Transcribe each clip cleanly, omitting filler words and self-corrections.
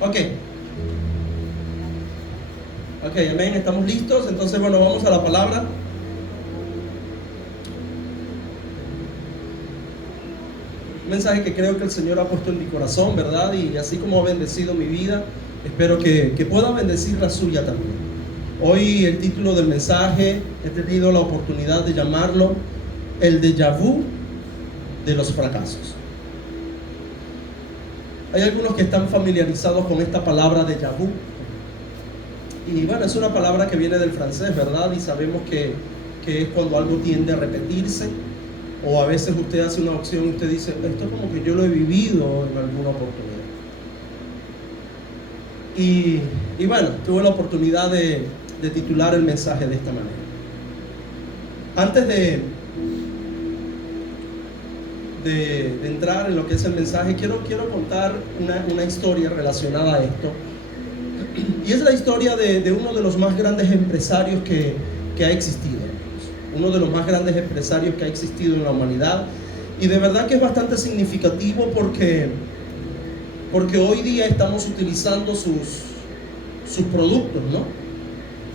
Ok. Ok, amén, estamos listos. Entonces, bueno, vamos a la palabra. Un mensaje que creo que el Señor ha puesto en mi corazón, ¿verdad? Y así como ha bendecido mi vida, espero que pueda bendecir la suya también. Hoy el título del mensaje he tenido la oportunidad de llamarlo el déjà vu de los fracasos. Hay algunos que están familiarizados con esta palabra déjà vu. Y bueno, es una palabra que viene del francés, ¿verdad? Y sabemos que es cuando algo tiende a repetirse. O a veces usted hace una opción y usted dice, esto es como que yo lo he vivido en alguna oportunidad. Y bueno, tuve la oportunidad de titular el mensaje de esta manera. Antes de entrar en lo que es el mensaje, quiero contar una historia relacionada a esto. Y es la historia de uno de los más grandes empresarios que ha existido. Uno de los más grandes empresarios que ha existido en la humanidad. Y de verdad que es bastante significativo porque hoy día estamos utilizando sus productos, ¿no?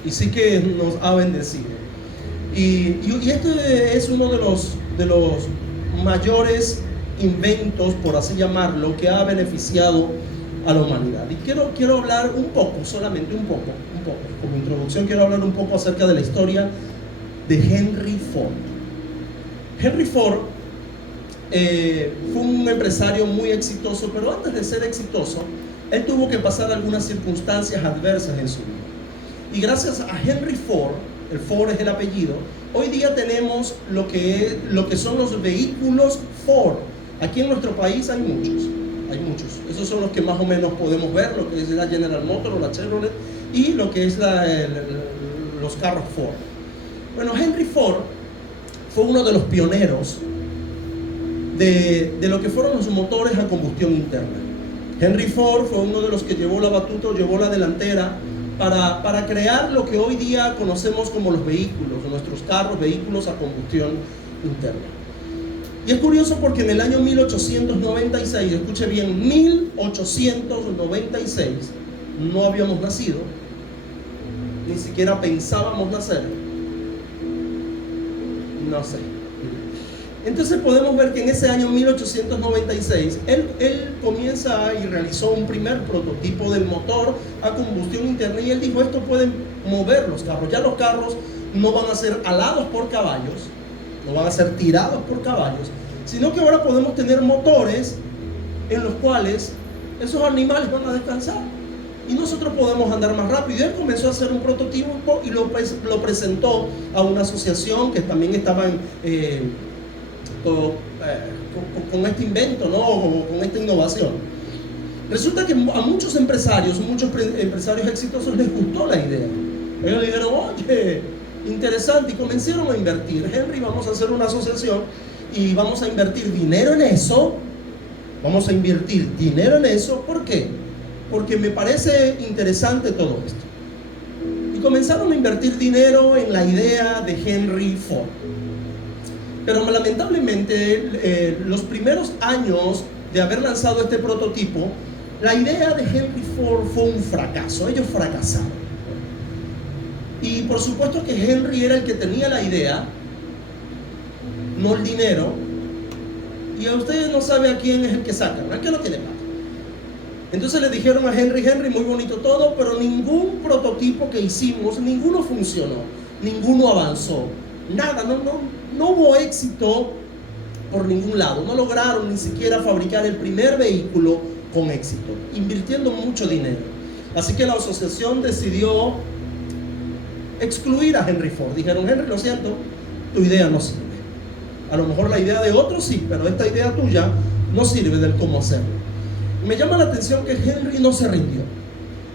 Y sí que nos ha bendecido. Y este es uno de los mayores inventos, por así llamarlo, que ha beneficiado a la humanidad. Y quiero hablar un poco, solamente un poco, como introducción quiero hablar un poco acerca de la historia de Henry Ford. Henry Ford fue un empresario muy exitoso, pero antes de ser exitoso, él tuvo que pasar algunas circunstancias adversas en su vida. Y gracias a Henry Ford, el Ford es el apellido, hoy día tenemos lo que son los vehículos Ford. Aquí en nuestro país hay muchos. Esos son los que más o menos podemos ver, lo que es la General Motors o la Chevrolet y lo que es los carros Ford. Bueno, Henry Ford fue uno de los pioneros de lo que fueron los motores a combustión interna. Henry Ford fue uno de los que llevó la batuta, llevó la delantera para crear lo que hoy día conocemos como los vehículos, nuestros carros, vehículos a combustión interna. Y es curioso porque en el año 1896, escuche bien, 1896, no habíamos nacido, ni siquiera pensábamos nacer. No sé. Entonces podemos ver que en ese año 1896 él comienza y realizó un primer prototipo del motor a combustión interna y él dijo, esto puede mover los carros. Ya los carros no van a ser alados por caballos, no van a ser tirados por caballos, sino que ahora podemos tener motores en los cuales esos animales van a descansar y nosotros podemos andar más rápido. Y él comenzó a hacer un prototipo y lo presentó a una asociación que también estaba con este invento, ¿no? O con esta innovación. Resulta que a muchos empresarios exitosos les gustó la idea. Ellos dijeron, oye, interesante, y comenzaron a invertir. Henry, vamos a hacer una asociación y vamos a invertir dinero en eso. ¿Por qué? Porque me parece interesante todo esto. Y comenzaron a invertir dinero en la idea de Henry Ford. Pero lamentablemente los primeros años de haber lanzado este prototipo, la idea de Henry Ford fue un fracaso. Ellos fracasaron. Y por supuesto que Henry era el que tenía la idea, no el dinero. Y a ustedes no sabe a quién es el que sacan, al que no tiene plata. Entonces le dijeron a Henry, muy bonito todo, pero ningún prototipo que hicimos, ninguno funcionó, ninguno avanzó, nada, no hubo éxito por ningún lado. No lograron ni siquiera fabricar el primer vehículo con éxito, invirtiendo mucho dinero. Así que la asociación decidió excluir a Henry Ford. Dijeron, Henry, lo siento, tu idea no sirve. A lo mejor la idea de otros sí, pero esta idea tuya no sirve del cómo hacerlo. Me llama la atención que Henry no se rindió.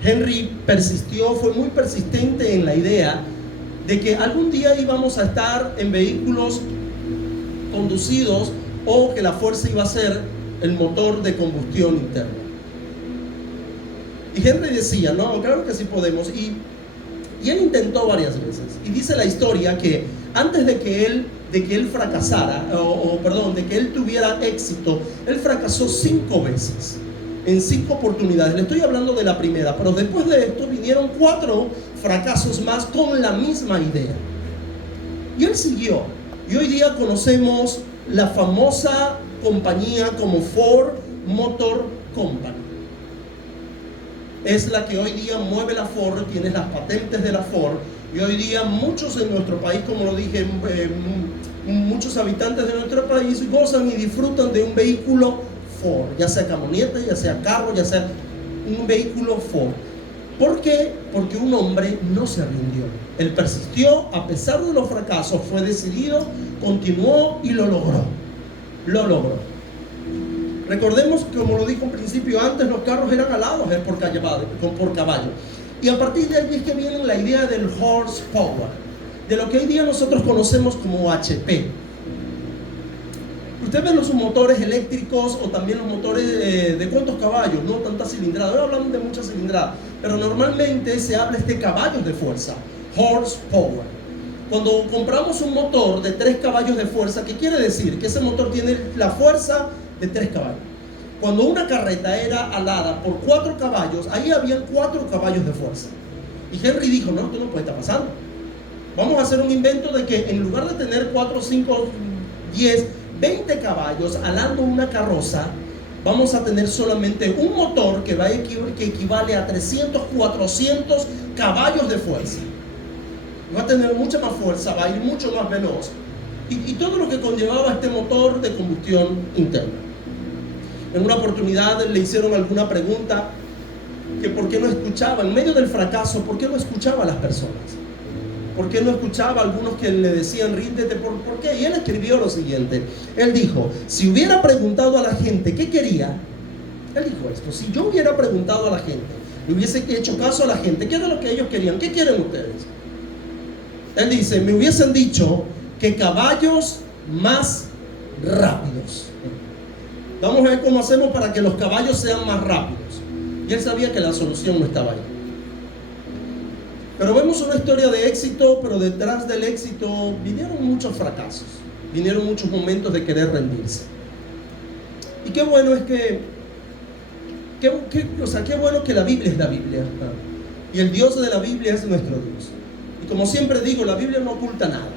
Henry persistió, fue muy persistente en la idea de que algún día íbamos a estar en vehículos conducidos o que la fuerza iba a ser el motor de combustión interna. Y Henry decía, no, claro que sí podemos. Y él intentó varias veces. Y dice la historia que antes de que él fracasara, de que él tuviera éxito, él fracasó 5 veces. en 5 oportunidades. Le estoy hablando de la primera, pero después de esto vinieron 4 fracasos más con la misma idea. Y él siguió. Y hoy día conocemos la famosa compañía como Ford Motor Company. Es la que hoy día mueve la Ford, tiene las patentes de la Ford. Y hoy día muchos en nuestro país, como lo dije, muchos habitantes de nuestro país gozan y disfrutan de un vehículo Ford, ya sea camioneta, ya sea carro, ya sea un vehículo Ford. ¿Por qué? Porque un hombre no se rindió. Él persistió a pesar de los fracasos, fue decidido, continuó y lo logró. Lo logró. Recordemos que, como lo dijo al principio, antes los carros eran alados por caballo. Y a partir de ahí es que viene la idea del horsepower, de lo que hoy día nosotros conocemos como HP. Usted ve los motores eléctricos o también los motores de cuántos caballos, no tanta cilindrada. Hoy hablamos de mucha cilindrada, pero normalmente se habla de caballos de fuerza, horsepower. Cuando compramos un motor de 3 caballos de fuerza, ¿qué quiere decir? Que ese motor tiene la fuerza de 3 caballos. Cuando una carreta era alada por 4 caballos, ahí habían 4 caballos de fuerza. Y Henry dijo, no, esto no puede estar pasando. Vamos a hacer un invento de que en lugar de tener 4, 5, 10, 20 caballos alando una carroza, vamos a tener solamente un motor que equivale a 300, 400 caballos de fuerza. Va a tener mucha más fuerza, va a ir mucho más veloz. Y todo lo que conllevaba este motor de combustión interna. En una oportunidad le hicieron alguna pregunta que por qué no escuchaba, en medio del fracaso, por qué no escuchaba a las personas. ¿Por qué no escuchaba a algunos que le decían ríndete? ¿Por qué? Y él escribió lo siguiente. Él dijo, si hubiera preguntado a la gente qué quería, él dijo esto, si yo hubiera preguntado a la gente, le hubiese hecho caso a la gente, ¿qué era lo que ellos querían? ¿Qué quieren ustedes? Él dice, me hubiesen dicho que caballos más rápidos. Vamos a ver cómo hacemos para que los caballos sean más rápidos. Y él sabía que la solución no estaba ahí. Pero vemos una historia de éxito, pero detrás del éxito vinieron muchos fracasos, vinieron muchos momentos de querer rendirse. Y qué bueno es qué bueno que la Biblia es la Biblia. Y el Dios de la Biblia es nuestro Dios. Y como siempre digo, la Biblia no oculta nada.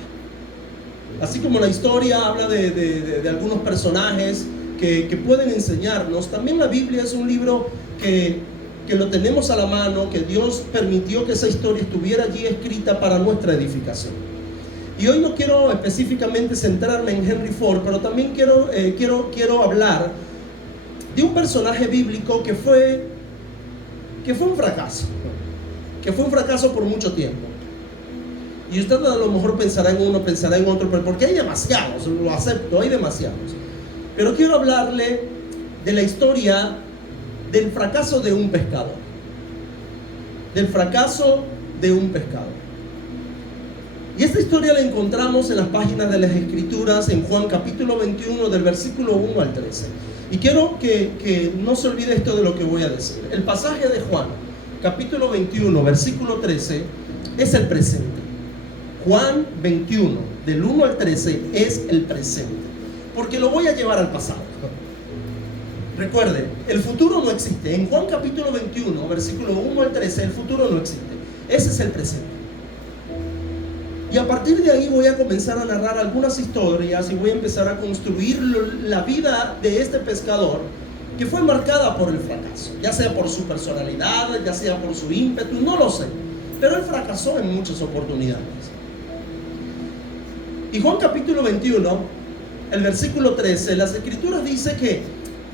Así como la historia habla de algunos personajes que pueden enseñarnos, también la Biblia es un libro que lo tenemos a la mano, que Dios permitió que esa historia estuviera allí escrita para nuestra edificación. Y hoy no quiero específicamente centrarme en Henry Ford, pero también quiero hablar de un personaje bíblico que fue un fracaso, por mucho tiempo. Y usted a lo mejor pensará en uno, pensará en otro, pero porque hay demasiados, lo acepto, hay demasiados. Pero quiero hablarle de la historia del fracaso de un pescador. Del fracaso de un pescador. Y esta historia la encontramos en las páginas de las Escrituras, en Juan capítulo 21, del versículo 1 al 13. Y quiero que no se olvide esto de lo que voy a decir. El pasaje de Juan, capítulo 21, versículo 13, es el presente. Juan 21, del 1 al 13, es el presente. Porque lo voy a llevar al pasado. Recuerde, el futuro no existe. En Juan capítulo 21, versículo 1 al 13, el futuro no existe. Ese es el presente. Y a partir de ahí voy a comenzar a narrar algunas historias y voy a empezar a construir la vida de este pescador que fue marcada por el fracaso. Ya sea por su personalidad, ya sea por su ímpetu, no lo sé. Pero él fracasó en muchas oportunidades. Y Juan capítulo 21, el versículo 13, las Escrituras dice que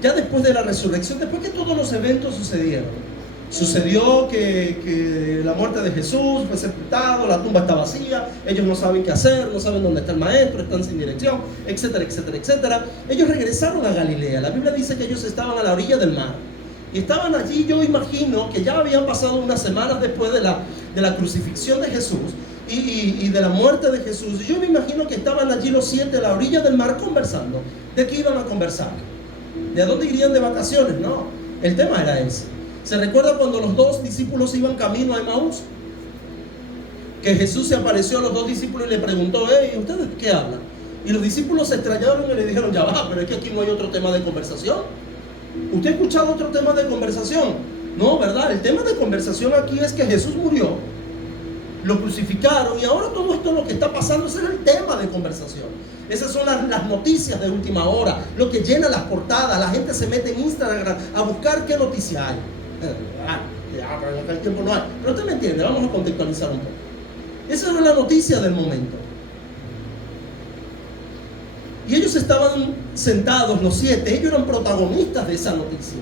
ya después de la resurrección, después que todos los eventos sucedió que la muerte de Jesús fue sepultado, la tumba está vacía, ellos no saben qué hacer, no saben dónde está el maestro, están sin dirección, etcétera, etcétera, etcétera. Ellos regresaron a Galilea. La Biblia dice que ellos estaban a la orilla del mar y estaban allí. Yo imagino que ya habían pasado unas semanas después de la crucifixión de Jesús y de la muerte de Jesús. Y yo me imagino que estaban allí los 7 a la orilla del mar conversando. ¿De qué iban a conversar? ¿De a dónde irían de vacaciones? No, el tema era ese. ¿Se recuerda cuando los 2 discípulos iban camino a Emaús? Que Jesús se apareció a los 2 discípulos y le preguntó, hey, ¿ustedes qué hablan? Y los discípulos se extrañaron y le dijeron, ya va, pero es que aquí no hay otro tema de conversación. ¿Usted ha escuchado otro tema de conversación? No, ¿verdad? El tema de conversación aquí es que Jesús murió, lo crucificaron y ahora todo esto lo que está pasando, ese es el tema de conversación. Esas son las noticias de última hora, lo que llena las portadas. La gente se mete en Instagram a buscar qué noticia hay. Pero en aquel tiempo no hay. Pero usted me entiende, vamos a contextualizar un poco. Esa era la noticia del momento. Y ellos estaban sentados, los 7, ellos eran protagonistas de esa noticia.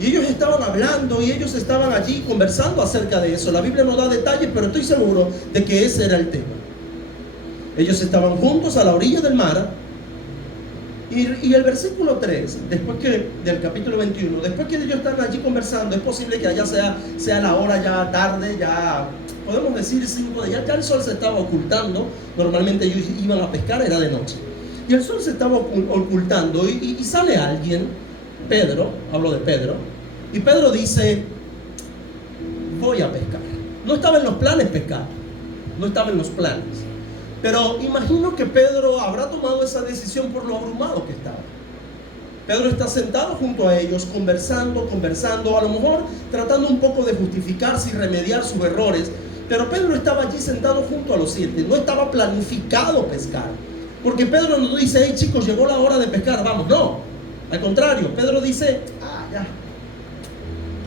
Y ellos estaban hablando y ellos estaban allí conversando acerca de eso. La Biblia no da detalles, pero estoy seguro de que ese era el tema. Ellos estaban juntos a la orilla del mar. Y el versículo 3, después del capítulo 21, después que ellos están allí conversando, es posible que allá sea la hora ya tarde, ya podemos decir 5 de ya el sol se estaba ocultando. Normalmente ellos iban a pescar, era de noche. Y el sol se estaba ocultando y sale alguien, Pedro, hablo de Pedro, y Pedro dice, voy a pescar. No estaba en los planes pescar, no estaba en los planes. Pero imagino que Pedro habrá tomado esa decisión por lo abrumado que estaba. Pedro está sentado junto a ellos, conversando, a lo mejor tratando un poco de justificarse y remediar sus errores. Pero Pedro estaba allí sentado junto a los 7, no estaba planificado pescar. Porque Pedro no dice, hey chicos, llegó la hora de pescar, vamos, no. Al contrario, Pedro dice, ya,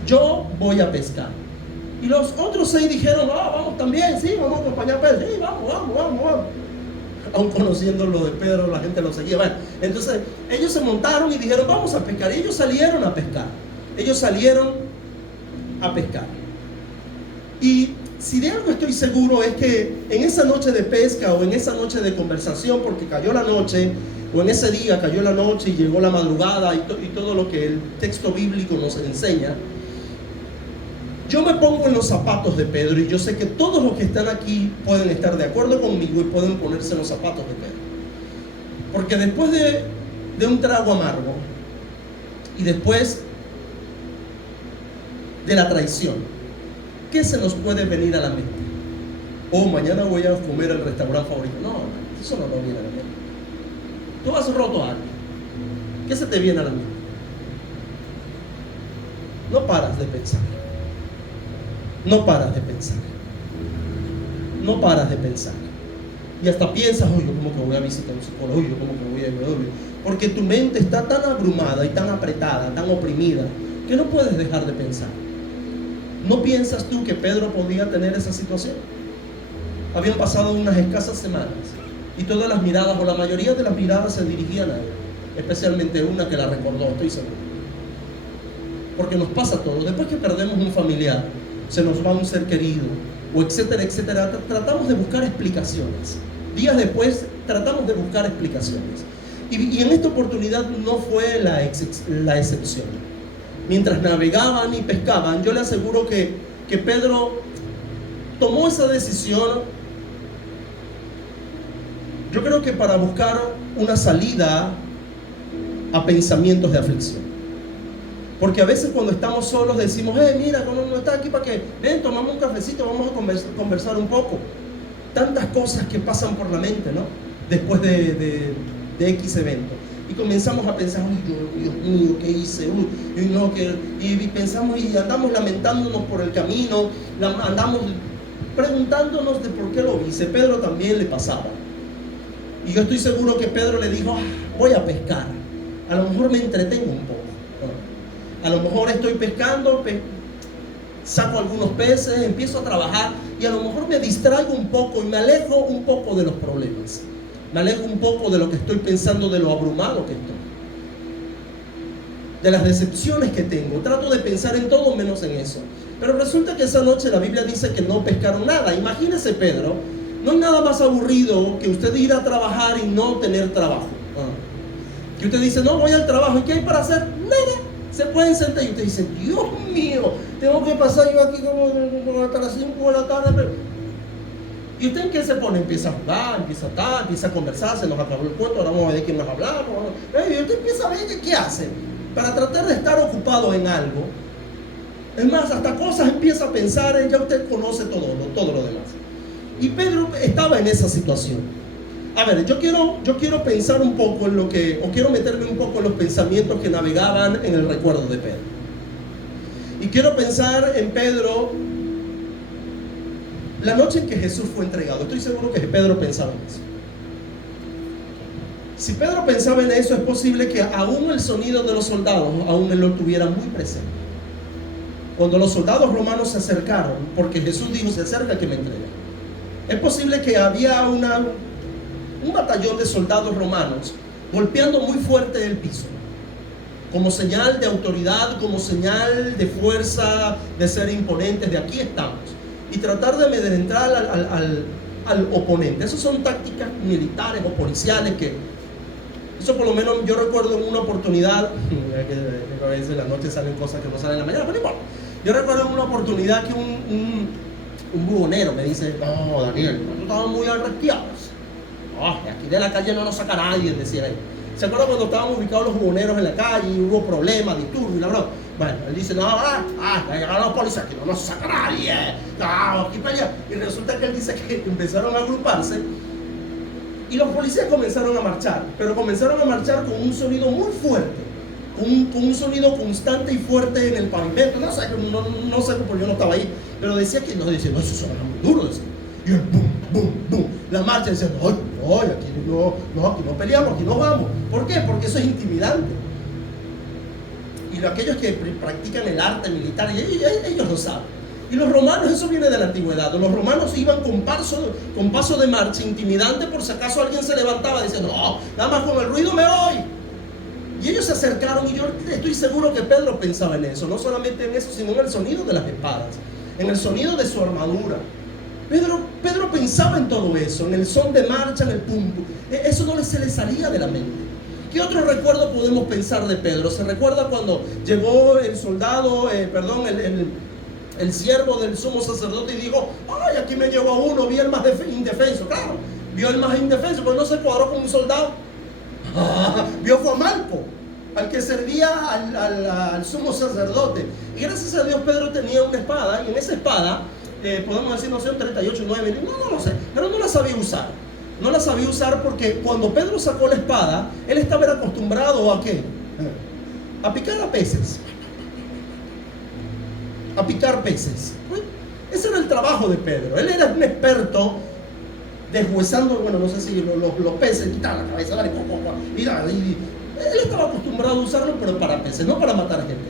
yo voy a pescar. Y los otros 6 dijeron, vamos también, sí, vamos a acompañar a Pedro, sí, vamos. Aún conociendo lo de Pedro, la gente lo seguía. Bueno, entonces ellos se montaron y dijeron, vamos a pescar. Y ellos salieron a pescar. Y si de algo estoy seguro es que en esa noche de pesca o en esa noche de conversación, porque cayó la noche, o en ese día cayó la noche y llegó la madrugada y todo lo que el texto bíblico nos enseña, yo me pongo en los zapatos de Pedro y yo sé que todos los que están aquí pueden estar de acuerdo conmigo y pueden ponerse en los zapatos de Pedro. Porque después de un trago amargo y después de la traición, ¿qué se nos puede venir a la mente? Mañana voy a comer al restaurante favorito. No, eso no viene a la mente. Tú has roto algo. ¿Qué se te viene a la mente? No paras de pensar. No paras de pensar. Y hasta piensas, yo como que voy a visitar un psicólogo, yo como que voy a ir, porque tu mente está tan abrumada y tan apretada, tan oprimida, que no puedes dejar de pensar. ¿No piensas tú que Pedro podía tener esa situación? Habían pasado unas escasas semanas y todas las miradas, o la mayoría de las miradas, se dirigían a él, especialmente una que la recordó, estoy seguro. Porque nos pasa a todos, después que perdemos un familiar, se nos va un ser querido, o etcétera, tratamos de buscar explicaciones. Días después tratamos de buscar explicaciones. Y en esta oportunidad no fue la excepción. Mientras navegaban y pescaban, yo le aseguro que Pedro tomó esa decisión, yo creo que para buscar una salida a pensamientos de aflicción. Porque a veces cuando estamos solos decimos, mira, no está aquí para qué, ven, tomamos un cafecito, vamos a conversar un poco. Tantas cosas que pasan por la mente, ¿no? Después de X evento. Y comenzamos a pensar, Dios mío, ¿qué hice? Y pensamos y andamos lamentándonos por el camino, andamos preguntándonos de por qué lo hice. Pedro también le pasaba. Y yo estoy seguro que Pedro le dijo, voy a pescar. A lo mejor me entretengo un poco. A lo mejor estoy pescando, saco algunos peces, empiezo a trabajar y a lo mejor me distraigo un poco y me alejo un poco de los problemas. Me alejo un poco de lo que estoy pensando, de lo abrumado que estoy, de las decepciones que tengo. Trato de pensar en todo menos en eso. Pero resulta que esa noche la Biblia dice que no pescaron nada. Imagínese, Pedro, no hay nada más aburrido que usted ir a trabajar y no tener trabajo. Que usted dice, no voy al trabajo, ¿y qué hay para hacer? Nada. Se pueden sentar y usted dice, Dios mío, tengo que pasar yo aquí como hasta las 5 de la tarde. ¿Y usted en qué se pone? Empieza a jugar, empieza a conversar, se nos acabó el cuento, ahora vamos a ver de quién nos hablamos. Y usted empieza a ver qué hace para tratar de estar ocupado en algo. Es más, hasta cosas empieza a pensar, ya usted conoce todo lo demás. Y Pedro estaba en esa situación. A ver, yo quiero pensar un poco en quiero meterme un poco en los pensamientos que navegaban en el recuerdo de Pedro. Y quiero pensar en Pedro la noche en que Jesús fue entregado. Estoy seguro que Pedro pensaba en eso. Si Pedro pensaba en eso, es posible que aún el sonido de los soldados, aún él lo tuviera muy presente. Cuando los soldados romanos se acercaron, porque Jesús dijo, se acerca que me entrega. Es posible que había un batallón de soldados romanos golpeando muy fuerte el piso, como señal de autoridad, como señal de fuerza, de ser imponentes, de aquí estamos, y tratar de amedrentar al oponente. Esas son tácticas militares o policiales eso por lo menos yo recuerdo en una oportunidad, que a veces en la noche salen cosas que no salen en la mañana, pero igual, yo recuerdo en una oportunidad que un buhonero me dice, no, Daniel, nosotros estamos muy arrestiados. De aquí de la calle no nos saca nadie, decía él. ¿Se acuerdan cuando estaban ubicados los buhoneros en la calle y hubo problemas, disturbios y la broma? Bueno, él dice, no, ya llegaron los policías, aquí no nos saca nadie, aquí para allá. Y resulta que él dice que empezaron a agruparse y los policías comenzaron a marchar, pero comenzaron a marchar con un sonido muy fuerte, con un sonido constante y fuerte en el pavimento. No sé porque yo no estaba ahí, pero decía que no, eso suena muy duro, decía. Y el boom, boom, boom. La marcha decía, no, aquí no peleamos, aquí no vamos. ¿Por qué? Porque eso es intimidante. Y aquellos que practican el arte militar, ellos lo saben. Y los romanos, eso viene de la antigüedad. Los romanos iban con paso de marcha intimidante, por si acaso alguien se levantaba diciendo, no, nada más con el ruido me voy. Y ellos se acercaron, y yo estoy seguro que Pedro pensaba en eso, no solamente en eso, sino en el sonido de las espadas, en el sonido de su armadura. Pedro pensaba en todo eso, en el son de marcha, en el pum. Eso no se le salía de la mente. ¿Qué otro recuerdo podemos pensar de Pedro? ¿Se recuerda cuando llegó el soldado, el siervo del sumo sacerdote y dijo, ay, aquí me llegó uno, vi el más indefenso? Claro, vio el más indefenso, pero no se cuadró con un soldado. Vio fue a Malco, al que servía al sumo sacerdote. Y gracias a Dios Pedro tenía una espada, y en esa espada, podemos decir, no sé, un 38, 9, no lo sé, pero no la sabía usar. No la sabía usar porque cuando Pedro sacó la espada, él estaba acostumbrado ¿a qué? A picar a peces. A picar peces. Ese era el trabajo de Pedro. Él era un experto deshuesando, bueno, no sé si los peces, quitar la cabeza, dale, y él estaba acostumbrado a usarlo, pero para peces, no para matar gente.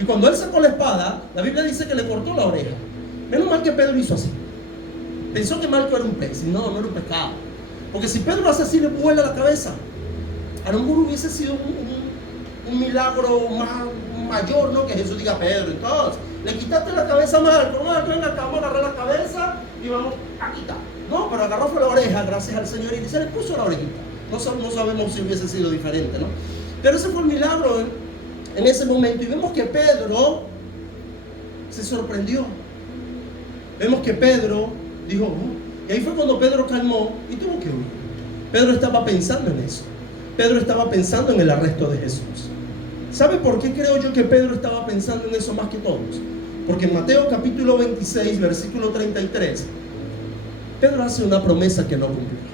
Y cuando él sacó la espada, la Biblia dice que le cortó la oreja. Menos mal que Pedro hizo así. Pensó que Malco era un pez, y no era un pescado. Porque si Pedro hace así, le vuela la cabeza. A lo mejor hubiese sido un milagro mayor, ¿no? Que Jesús diga, Pedro, entonces, le quitaste la cabeza a Malco, venga acá, vamos a agarrar la cabeza y vamos a quitar. No, pero agarró fue la oreja, gracias al Señor, y se le puso la orejita. No sabemos si hubiese sido diferente, ¿no? Pero ese fue el milagro en ese momento. Y vemos que Pedro se sorprendió. Vemos que Pedro dijo, y ahí fue cuando Pedro calmó y tuvo que huir. Pedro estaba pensando en eso. Pedro estaba pensando en el arresto de Jesús. ¿Sabe por qué creo yo que Pedro estaba pensando en eso más que todos? Porque en Mateo capítulo 26, versículo 33, Pedro hace una promesa que no cumplió.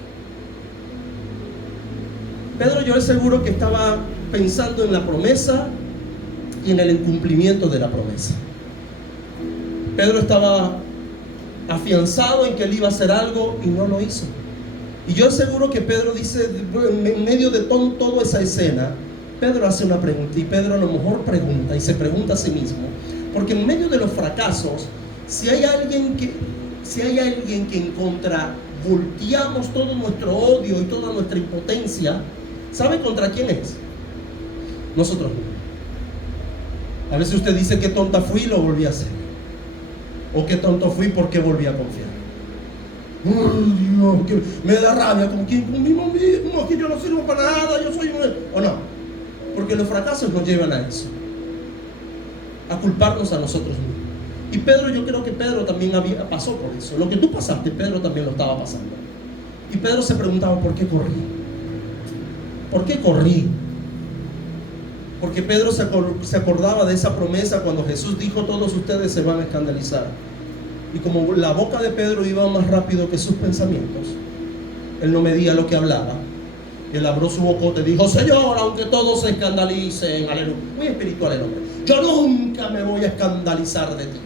Pedro, yo es seguro que estaba pensando en la promesa y en el incumplimiento de la promesa. Pedro estaba afianzado en que él iba a hacer algo y no lo hizo. Y yo seguro que Pedro dice, en medio de toda esa escena, Pedro hace una pregunta, y Pedro a lo mejor pregunta y se pregunta a sí mismo, porque en medio de los fracasos, si hay alguien que en contra volteamos todo nuestro odio y toda nuestra impotencia, ¿sabe contra quién es? Nosotros. A veces usted dice que tonta fui y lo volví a hacer, o qué tonto fui porque volví a confiar. Ay, Dios, que me da rabia, como que conmigo mismo, que yo no sirvo para nada, yo soy o no, porque los fracasos nos llevan a eso, a culparnos a nosotros mismos. Y Pedro, yo creo que Pedro también pasó por eso. Lo que tú pasaste, Pedro también lo estaba pasando. Y Pedro se preguntaba, ¿por qué corrí? ¿Por qué corrí? Porque Pedro se acordaba de esa promesa cuando Jesús dijo, todos ustedes se van a escandalizar. Y como la boca de Pedro iba más rápido que sus pensamientos, Él no medía lo que hablaba. Él abrió su bocote y dijo: Señor, aunque todos se escandalicen, aleluya. Muy espiritual el hombre. Yo nunca me voy a escandalizar de ti.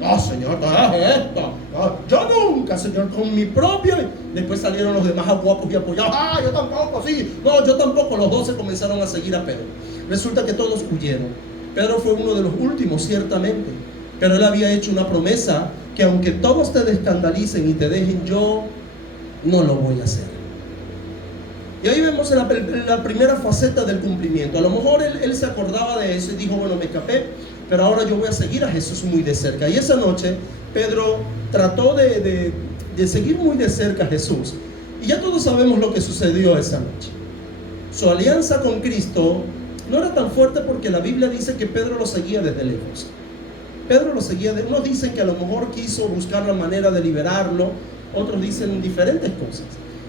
No, Señor, esto. No, yo nunca, Señor, con mi propia. Después salieron los demás guapos y apoyados. Yo tampoco, sí. No, yo tampoco. Los 12 comenzaron a seguir a Pedro. Resulta que todos huyeron. Pedro fue uno de los últimos, ciertamente. Pero él había hecho una promesa: que aunque todos te escandalicen y te dejen, yo no lo voy a hacer. Y ahí vemos la primera faceta del cumplimiento. A lo mejor él se acordaba de eso y dijo: bueno, me escapé, pero ahora yo voy a seguir a Jesús muy de cerca. Y esa noche Pedro trató de seguir muy de cerca a Jesús. Y ya todos sabemos lo que sucedió esa noche. Su alianza con Cristo no era tan fuerte, porque la Biblia dice que Pedro lo seguía desde lejos. Pedro lo seguía unos dicen que a lo mejor quiso buscar la manera de liberarlo, otros dicen diferentes cosas.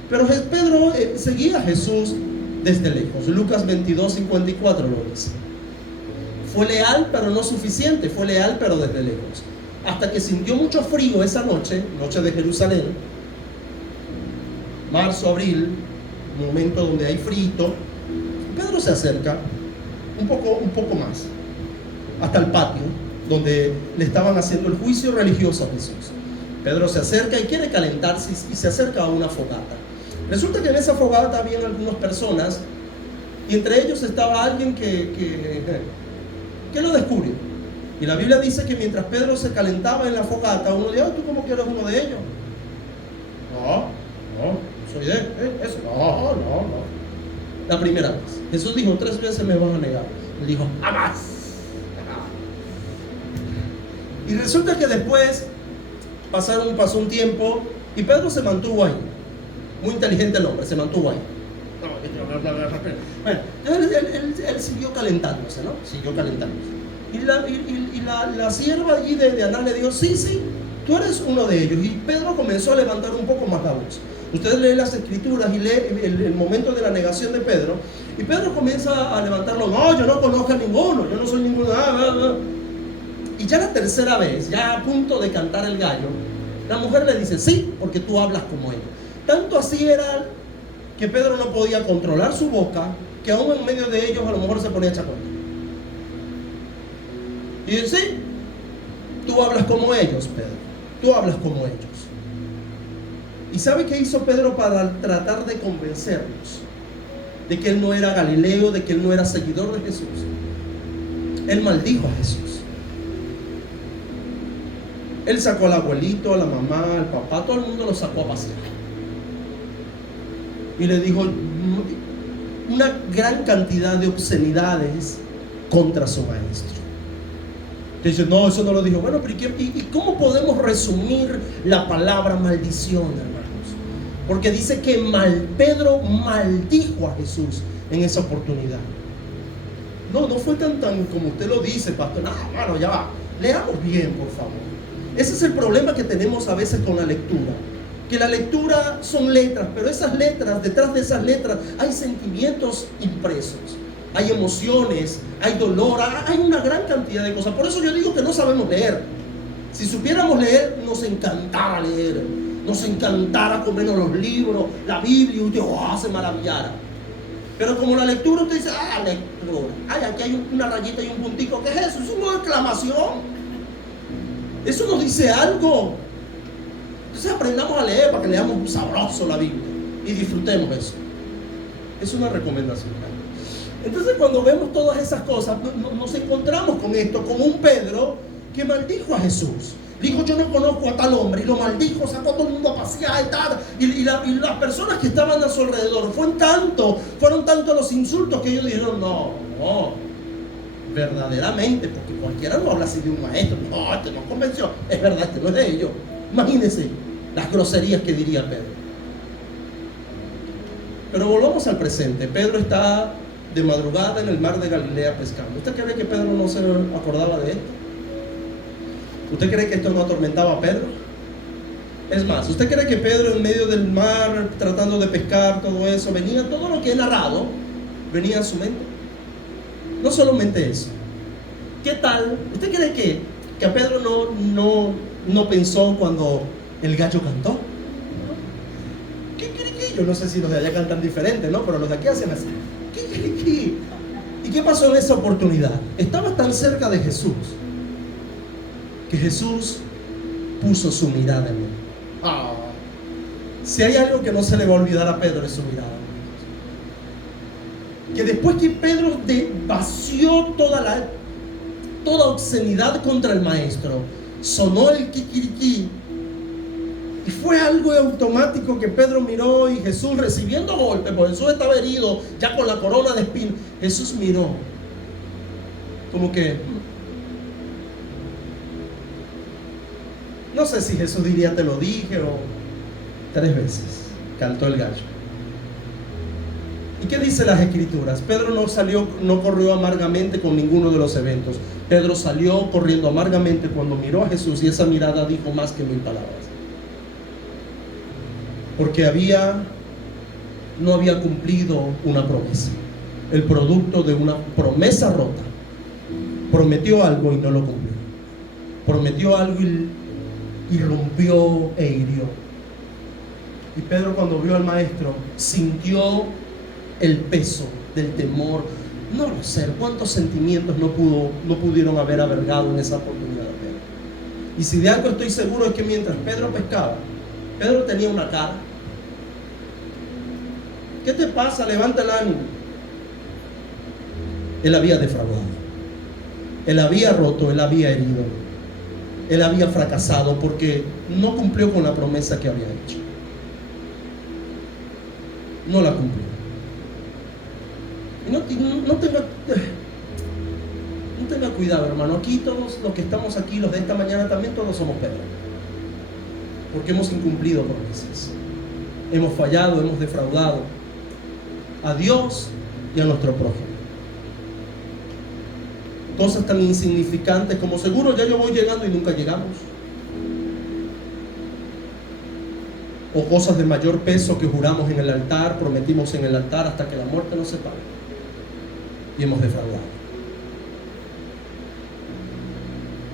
Pero Pedro seguía a Jesús desde lejos. Lucas 22:54 lo dice. Fue leal, pero no suficiente. Fue leal, pero desde lejos. Hasta que sintió mucho frío esa noche, noche de Jerusalén, marzo, abril, momento donde hay frío. Pedro se acerca un poco más, hasta el patio, donde le estaban haciendo el juicio religioso a Jesús. Pedro se acerca y quiere calentarse y se acerca a una fogata. Resulta que en esa fogata habían algunas personas, y entre ellos estaba alguien que lo descubrió. Y la Biblia dice que mientras Pedro se calentaba en la fogata, uno dijo: ¿tú cómo que eres uno de ellos? No, soy de eso. No. La primera vez. Jesús dijo: 3 veces me van a negar. Él dijo: jamás. Y resulta que después pasó un tiempo y Pedro se mantuvo ahí. Muy inteligente el hombre, se mantuvo ahí. Bueno, él siguió calentándose, ¿no? Siguió calentándose. Y la sierva allí de Anás le dijo: sí, tú eres uno de ellos. Y Pedro comenzó a levantar un poco más la voz. Ustedes leen las escrituras y leen el momento de la negación de Pedro. Y Pedro comienza a levantarlo: no, yo no conozco a ninguno, yo no soy ninguno. Y ya la tercera vez, ya a punto de cantar el gallo, la mujer le dice: sí, porque tú hablas como ella. Tanto así era que Pedro no podía controlar su boca, que aún en medio de ellos a lo mejor se ponía chacón. Y dice: sí, tú hablas como ellos, Pedro, tú hablas como ellos. ¿Y sabe qué hizo Pedro para tratar de convencerlos de que él no era Galileo, de que él no era seguidor de Jesús? Él maldijo a Jesús. Él sacó al abuelito, a la mamá, al papá, todo el mundo lo sacó a pasear. Y le dijo una gran cantidad de obscenidades contra su maestro. Dice: no, eso no lo dijo. Bueno, pero ¿y cómo podemos resumir la palabra maldición, hermanos? Porque dice que Pedro maldijo a Jesús en esa oportunidad. No fue tan como usted lo dice, pastor. No, hermano, ya va. Leamos bien, por favor. Ese es el problema que tenemos a veces con la lectura. Que la lectura son letras, pero esas letras, detrás de esas letras hay sentimientos impresos, hay emociones, hay dolor, hay una gran cantidad de cosas. Por eso yo digo que no sabemos leer. Si supiéramos leer, nos encantara leer, nos encantara comernos los libros, la Biblia, y usted se maravillara. Pero como la lectura, usted dice: lectura, aquí hay una rayita y un puntico. ¿Qué es eso? Es una exclamación. Eso nos dice algo. Entonces aprendamos a leer para que leamos sabroso la Biblia y disfrutemos eso. Es una recomendación. Entonces, cuando vemos todas esas cosas, nos encontramos con esto, con un Pedro que maldijo a Jesús. Dijo: yo no conozco a tal hombre, y lo maldijo, sacó a todo el mundo a pasear y tal. Y las personas que estaban a su alrededor fueron tanto los insultos que ellos dijeron: no, verdaderamente, porque cualquiera no habla así de un maestro. No, este no convenció, es verdad, este no es de ellos. Imagínense las groserías que diría Pedro. Pero volvamos al presente. Pedro está de madrugada en el mar de Galilea pescando. ¿Usted cree que Pedro no se acordaba de esto? ¿Usted cree que esto no atormentaba a Pedro? Es más, ¿usted cree que Pedro en medio del mar tratando de pescar, todo eso, todo lo que he narrado venía a su mente? No solamente eso. ¿Qué tal? ¿Usted cree que a Pedro no pensó cuando el gallo cantó? ¿Qué cree Yo no sé si los de allá cantan diferente, ¿no? Pero los de aquí hacen así. ¿Y qué pasó en esa oportunidad? Estaba tan cerca de Jesús que Jesús puso su mirada en él. Si hay algo que no se le va a olvidar a Pedro es su mirada. Que después que Pedro vació toda obscenidad contra el maestro, sonó el kikiriki, y fue algo automático que Pedro miró, y Jesús, recibiendo golpes, porque Jesús estaba herido ya con la corona de espinas, Jesús miró como que, no sé si Jesús diría te lo dije, o 3 veces cantó el gallo. ¿Y qué dice las escrituras? Pedro no corrió amargamente con ninguno de los eventos. Pedro salió corriendo amargamente cuando miró a Jesús, y esa mirada dijo más que 1000 palabras. Porque no había cumplido una promesa, el producto de una promesa rota. Prometió algo y no lo cumplió. Prometió algo y rompió e hirió. Y Pedro, cuando vio al maestro, sintió el peso del temor. No lo sé, cuántos sentimientos no pudieron haber albergado en esa oportunidad de Pedro. Y si de algo estoy seguro es que mientras Pedro pescaba, Pedro tenía una cara. ¿Qué te pasa? Levanta el ánimo. Él había defraudado, él había roto, él había herido, él había fracasado porque no cumplió con la promesa que había hecho. No la cumplió. Y no tenga cuidado, hermano. Aquí todos los que estamos aquí, los de esta mañana también, todos somos Pedro, porque hemos incumplido promesas, hemos fallado, hemos defraudado a Dios y a nuestro prójimo. Cosas tan insignificantes como seguro ya yo voy llegando y nunca llegamos, o cosas de mayor peso que juramos en el altar, prometimos en el altar hasta que la muerte nos separe, y hemos defraudado.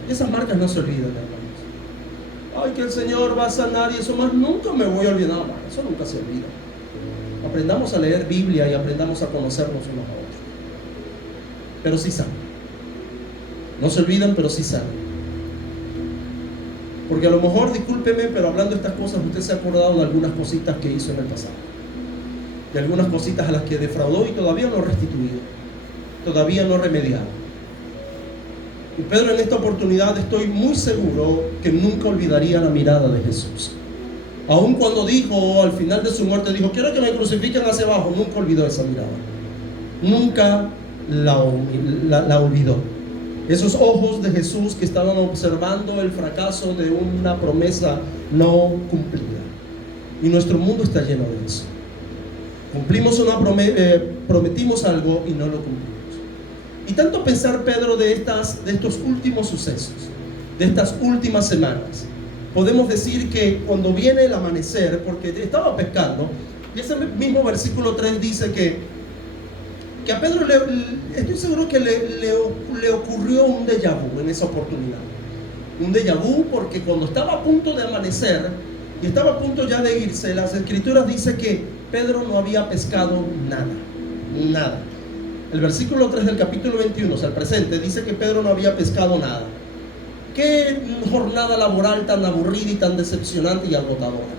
Y esas marcas no se olvidan, hermanos. Ay, que el Señor va a sanar y eso más, nunca me voy a olvidar, hermano. Eso nunca se olvida. Aprendamos a leer Biblia y aprendamos a conocernos unos a otros. Pero sí saben. No se olvidan, pero sí saben. Porque a lo mejor, discúlpeme, pero hablando de estas cosas, usted se ha acordado de algunas cositas que hizo en el pasado, de algunas cositas a las que defraudó y todavía no ha restituido, todavía no ha remediado. Y Pedro, en esta oportunidad, estoy muy seguro que nunca olvidaría la mirada de Jesús. Aun cuando dijo, al final de su muerte, dijo, quiero que me crucifiquen hacia abajo, nunca olvidó esa mirada. Nunca la olvidó. Esos ojos de Jesús que estaban observando el fracaso de una promesa no cumplida. Y nuestro mundo está lleno de eso. Prometimos algo y no lo cumplimos. Y tanto pensar, Pedro, de estos últimos sucesos, de estas últimas semanas, podemos decir que cuando viene el amanecer, porque estaba pescando, y ese mismo versículo 3 dice que a Pedro estoy seguro que le ocurrió un déjà vu en esa oportunidad. Un déjà vu porque cuando estaba a punto de amanecer y estaba a punto ya de irse, las escrituras dicen que Pedro no había pescado nada. El versículo 3 del capítulo 21, o sea, el presente, dice que Pedro no había pescado nada. Qué jornada laboral tan aburrida y tan decepcionante y agotadora.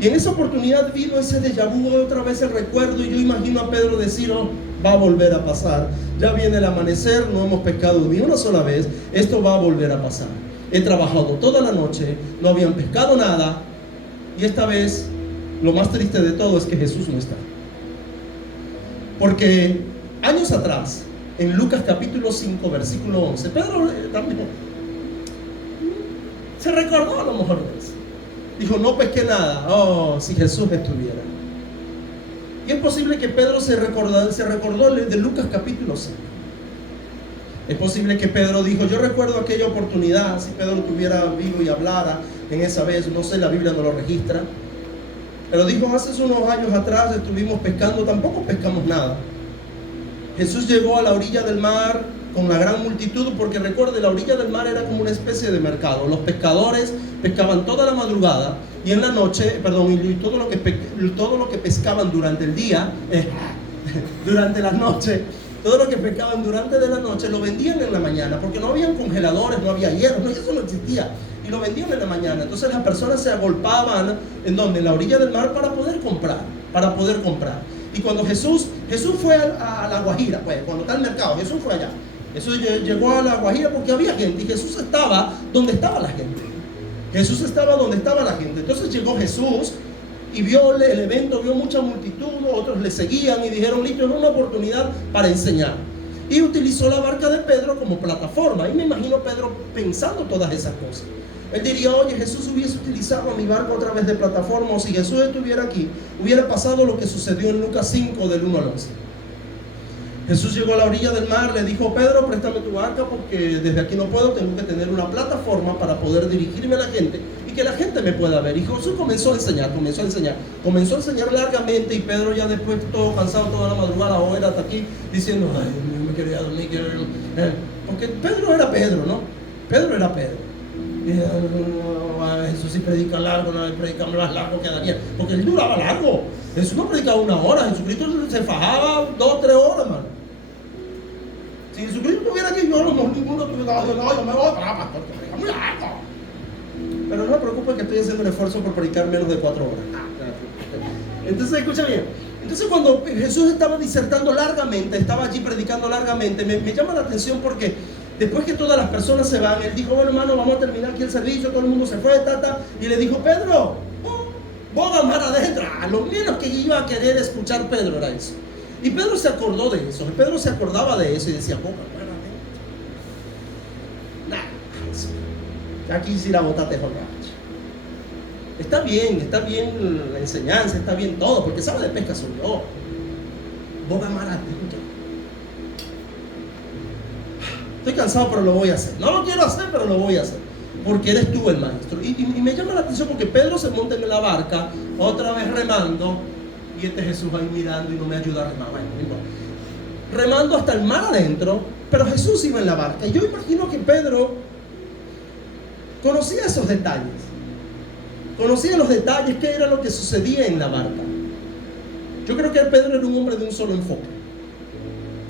Y en esa oportunidad vino ese déjà vu, otra vez el recuerdo, y yo imagino a Pedro decir, oh, va a volver a pasar. Ya viene el amanecer, no hemos pescado ni una sola vez, esto va a volver a pasar. He trabajado toda la noche, no habían pescado nada, y esta vez lo más triste de todo es que Jesús no está. Porque años atrás, en Lucas capítulo 5, versículo 11, Pedro también se recordó a lo mejor de eso. Dijo, no pesqué nada. Oh, si Jesús estuviera. Y es posible que Pedro se recordó de Lucas capítulo 5. Es posible que Pedro dijo, yo recuerdo aquella oportunidad, si Pedro estuviera vivo y hablara en esa vez, no sé, la Biblia no lo registra, pero dijo, hace unos años atrás estuvimos pescando, tampoco pescamos nada. Jesús llegó a la orilla del mar con una gran multitud, porque recuerde, la orilla del mar era como una especie de mercado. Los pescadores pescaban toda la madrugada y en la noche, perdón, y todo lo que pescaban durante el día, durante la noche, todo lo que pescaban durante de la noche lo vendían en la mañana, porque no habían congeladores, no había hierro, no, eso no existía, y lo vendían en la mañana. Entonces las personas se agolpaban en la orilla del mar para poder comprar. Y cuando Jesús fue a la Guajira, pues cuando está el mercado, Jesús fue allá. Jesús llegó a la Guajira porque había gente, y Jesús estaba donde estaba la gente. Entonces llegó Jesús y vio el evento, vio mucha multitud, otros le seguían y dijeron, listo, es una oportunidad para enseñar. Y utilizó la barca de Pedro como plataforma. Y me imagino Pedro pensando todas esas cosas. Él diría, oye, Jesús hubiese utilizado a mi barco otra vez de plataforma, o si Jesús estuviera aquí, hubiera pasado lo que sucedió en Lucas 5, del 1 al 11. Jesús llegó a la orilla del mar, le dijo, Pedro, préstame tu barca porque desde aquí no puedo, tengo que tener una plataforma para poder dirigirme a la gente y que la gente me pueda ver. Y Jesús comenzó a enseñar largamente, y Pedro ya después todo cansado toda la madrugada, o era hasta aquí, diciendo, ay, Dios mío, me quería dormir, porque Pedro era Pedro, ¿no? Pedro era Pedro. Y Jesús sí predica largo, no predica más largo que Daniel, porque él duraba largo. Jesús no predicaba 1 hora, Jesucristo se fajaba 2 o 3 horas, mano. Si Jesucristo estuviera aquí, yo ninguno tuviera, no, yo me voy para pastor, que predica muy largo. Pero no me preocupe que estoy haciendo un esfuerzo por predicar menos de 4 horas. Entonces, escucha bien. Entonces, cuando Jesús estaba disertando largamente, estaba allí predicando largamente, me llama la atención porque después que todas las personas se van, él dijo, bueno, hermano, vamos a terminar aquí el servicio, todo el mundo se fue, y le dijo, Pedro, boga mar adentro. Lo menos que iba a querer escuchar Pedro era eso. Y Pedro se acordó de eso, Pedro se acordaba de eso y decía, boga mar adentro. Ya quisiera botarte con racha. Está bien la enseñanza, está bien todo, porque sabe de pesca soy yo. Boga mar adentro. Estoy cansado, pero lo voy a hacer. No lo quiero hacer, pero lo voy a hacer, porque eres tú el maestro. Y me llama la atención porque Pedro se monta en la barca, otra vez remando, y Jesús ahí mirando y no me ayuda a remar. Bueno, no importa. Remando hasta el mar adentro, pero Jesús iba en la barca. Y yo imagino que Pedro conocía esos detalles. Conocía los detalles, qué era lo que sucedía en la barca. Yo creo que Pedro era un hombre de un solo enfoque,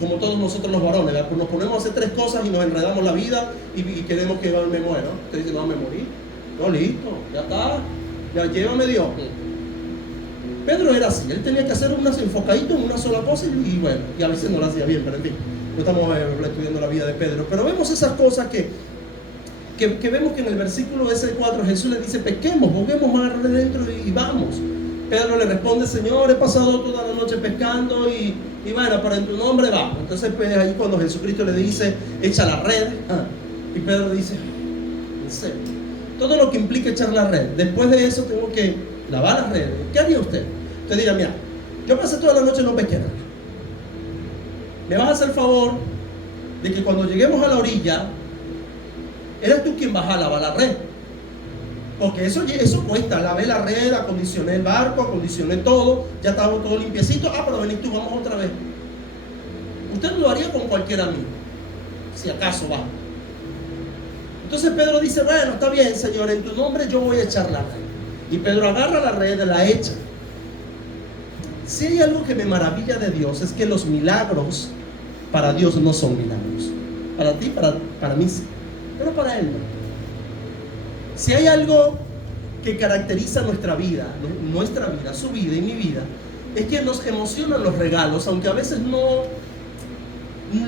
como todos nosotros los varones, ¿verdad? Pues nos ponemos a hacer 3 cosas y nos enredamos la vida y queremos que me muera. Usted dice, no, me morí. No, listo, ya está, ya llévame Dios. Pedro era así, él tenía que hacer unas enfocaditos en una sola cosa y bueno, y a veces no lo hacía bien, pero en fin, no estamos estudiando la vida de Pedro. Pero vemos esas cosas que vemos que en el versículo ese 4 Jesús le dice, pesquemos, boguemos más adentro y vamos. Pedro le responde, Señor, he pasado toda la noche pescando y bueno, pero en tu nombre vamos. Entonces pues ahí cuando Jesucristo le dice, echa la red, y Pedro dice, en serio, todo lo que implica echar la red, después de eso tengo que lavar las redes. ¿Qué haría usted? Usted dirá, mira, yo pasé toda la noche y no pesqué nada. ¿Me vas a hacer el favor de que cuando lleguemos a la orilla, eres tú quien vas a lavar la red? Porque eso cuesta, lavé la red, acondicioné el barco, acondicioné todo, ya estaba todo limpiecito. Pero venís tú, vamos otra vez. Usted lo haría con cualquier amigo, si acaso va. Entonces Pedro dice, bueno, está bien, Señor, en tu nombre yo voy a echar la red. Y Pedro agarra la red, la echa. Si hay algo que me maravilla de Dios, es que los milagros para Dios no son milagros. Para ti, para mí sí, pero para Él no. Si hay algo que caracteriza nuestra vida, su vida y mi vida, es que nos emocionan los regalos, aunque a veces no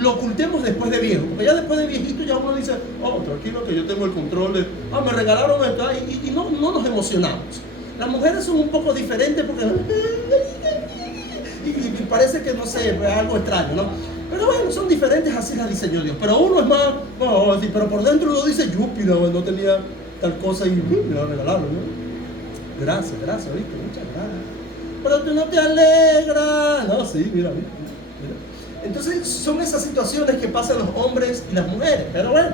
lo ocultemos después de viejo, porque ya después de viejito ya uno dice, oh, tranquilo que yo tengo el control de, me regalaron esto, y no nos emocionamos. Las mujeres son un poco diferentes porque y parece que no sé, es algo extraño, ¿no? Pero bueno, son diferentes, así la diseñó Dios. Pero uno es más, pero por dentro uno dice, Júpiter, no tenía tal cosa y me lo regalaron, ¿no? Gracias, ¿viste? Muchas gracias. Pero tú no te alegras. No, sí, mira. Entonces son esas situaciones que pasan los hombres y las mujeres. Pero bueno,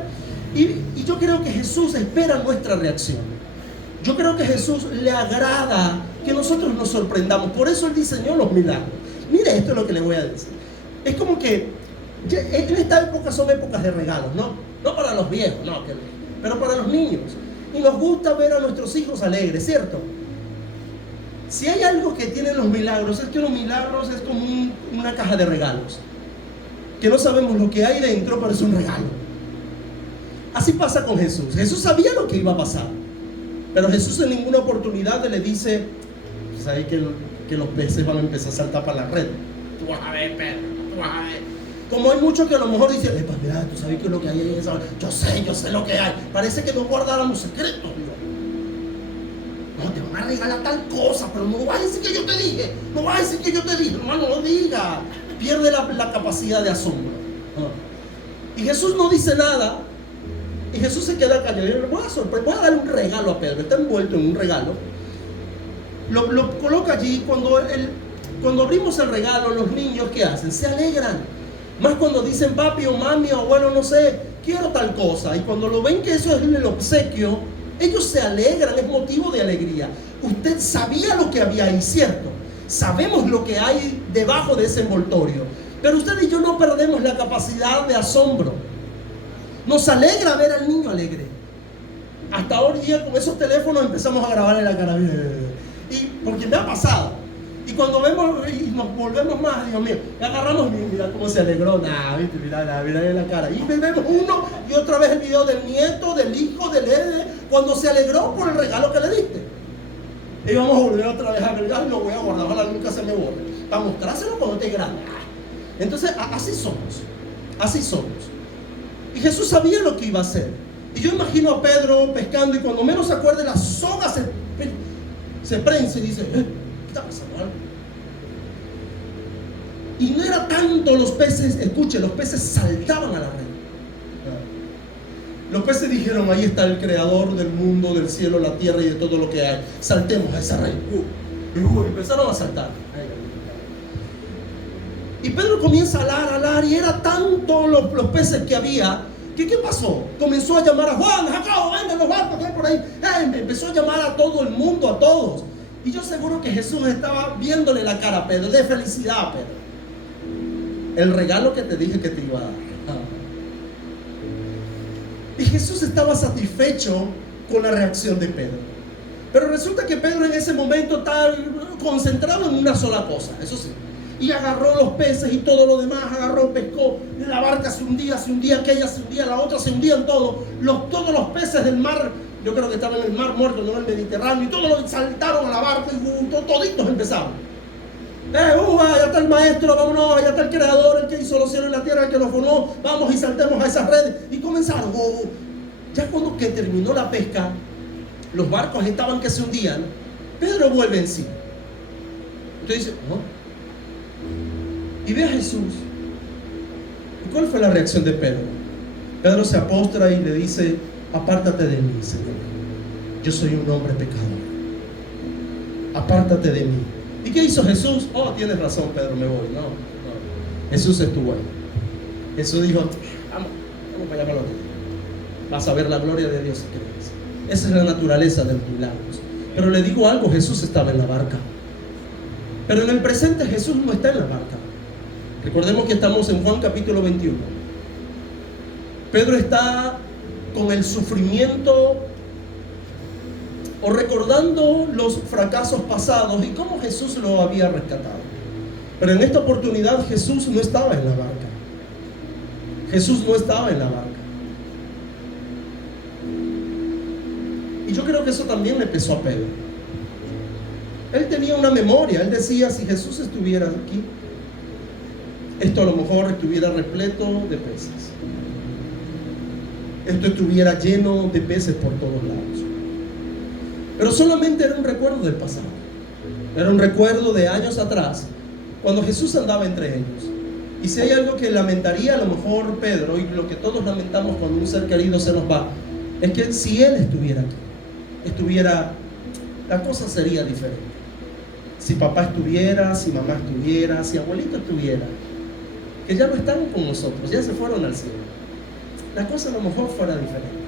y yo creo que Jesús espera nuestra reacción. Yo creo que Jesús le agrada que nosotros nos sorprendamos. Por eso Él diseñó los milagros. Mire, esto es lo que le voy a decir. Es como que en esta época son épocas de regalos, ¿no? No para los viejos, no, pero para los niños. Y nos gusta ver a nuestros hijos alegres, ¿cierto? Si hay algo que tienen los milagros, es que los milagros es como una caja de regalos, que no sabemos lo que hay dentro, pero es un regalo. Así pasa con Jesús. Jesús sabía lo que iba a pasar, pero Jesús en ninguna oportunidad le dice: ¿sabes que los peces van a empezar a saltar para la red? Tú vas a ver, Pedro, tú vas a ver. Como hay muchos que a lo mejor dicen: epa, mira, tú sabes qué es lo que hay en esa. Yo sé lo que hay. Parece que no guardáramos secretos, Dios. No, te van a regalar tal cosa, pero no vas a decir que yo te dije. No vas a decir que yo te dije, hermano, no diga. Pierde la capacidad de asombro. Y Jesús no dice nada. Y Jesús se queda callado. Y le voy a darle un regalo a Pedro. Está envuelto en un regalo. Lo coloca allí. Cuando abrimos el regalo, los niños, ¿qué hacen? Se alegran. Más cuando dicen: papi o mami o abuelo, no sé, quiero tal cosa. Y cuando lo ven que eso es el obsequio, ellos se alegran, es motivo de alegría. Usted sabía lo que había ahí, ¿cierto? Sabemos lo que hay debajo de ese envoltorio. Pero usted y yo no perdemos la capacidad de asombro. Nos alegra ver al niño alegre. Hasta hoy día con esos teléfonos empezamos a grabarle la cara. Y porque me ha pasado. Y cuando vemos y nos volvemos más, Dios mío, agarramos, mira cómo se alegró, mira la cara. Y vemos uno y otra vez el video del nieto, del hijo, del Ede, cuando se alegró por el regalo que le diste. Y vamos a volver otra vez a agregar, lo voy a guardar, ojalá nunca se me borre, para mostrárselo cuando esté grande. Entonces, así somos. Y Jesús sabía lo que iba a hacer. Y yo imagino a Pedro pescando, y cuando menos se acuerde, la soga se prensa y dice: ¿qué está pasando algo? Y no era tanto los peces, escuche, los peces saltaban a la red. Los peces dijeron: ahí está el creador del mundo, del cielo, la tierra y de todo lo que hay. Saltemos a esa red. Empezaron a saltar. Y Pedro comienza a alar, y era tanto los peces que había, que ¿qué pasó? Comenzó a llamar a Juan, Jacobo, vengan los barcos que hay por ahí. Empezó a llamar a todo el mundo, a todos. Y yo seguro que Jesús estaba viéndole la cara a Pedro, de felicidad a Pedro. El regalo que te dije que te iba a dar. Y Jesús estaba satisfecho con la reacción de Pedro. Pero resulta que Pedro en ese momento está concentrado en una sola cosa, eso sí. Y agarró los peces y todo lo demás, pescó. La barca se hundía, aquella se hundía, la otra se hundían todos los peces del mar. Yo creo que estaban en el mar muerto, no en el Mediterráneo. Y todos saltaron a la barca y toditos empezaron. Allá está el maestro, vámonos, allá está el creador, el que hizo los cielos y la tierra, el que los formó, vamos y saltemos a esas redes. Y comenzaron. Ya cuando que terminó la pesca, los barcos estaban que se hundían. Pedro vuelve en sí. Entonces dice: y ve a Jesús. ¿Y cuál fue la reacción de Pedro? Pedro se apostra y le dice: apártate de mí, Señor, yo soy un hombre pecador, apártate de mí. ¿Y qué hizo Jesús? Tienes razón, Pedro, me voy. No. Jesús estuvo ahí. Jesús dijo: vamos para allá, vas a ver la gloria de Dios si crees. Esa es la naturaleza de los milagros. Pero le digo algo, Jesús estaba en la barca. Pero en el presente Jesús no está en la barca. Recordemos que estamos en Juan capítulo 21. Pedro está con el sufrimiento o recordando los fracasos pasados y cómo Jesús lo había rescatado. Pero en esta oportunidad Jesús no estaba en la barca. Jesús no estaba en la barca. Y yo creo que eso también le pesó a Pedro. Él tenía una memoria. Él decía: si Jesús estuviera aquí, esto a lo mejor estuviera repleto de peces. Esto estuviera lleno de peces por todos lados. Pero solamente era un recuerdo del pasado. Era un recuerdo de años atrás, cuando Jesús andaba entre ellos. Y si hay algo que lamentaría a lo mejor Pedro, y lo que todos lamentamos cuando un ser querido se nos va, es que si Él estuviera aquí, la cosa sería diferente. Si papá estuviera, si mamá estuviera, si abuelito estuviera, que ya no están con nosotros, ya se fueron al cielo, la cosa a lo mejor fuera diferente.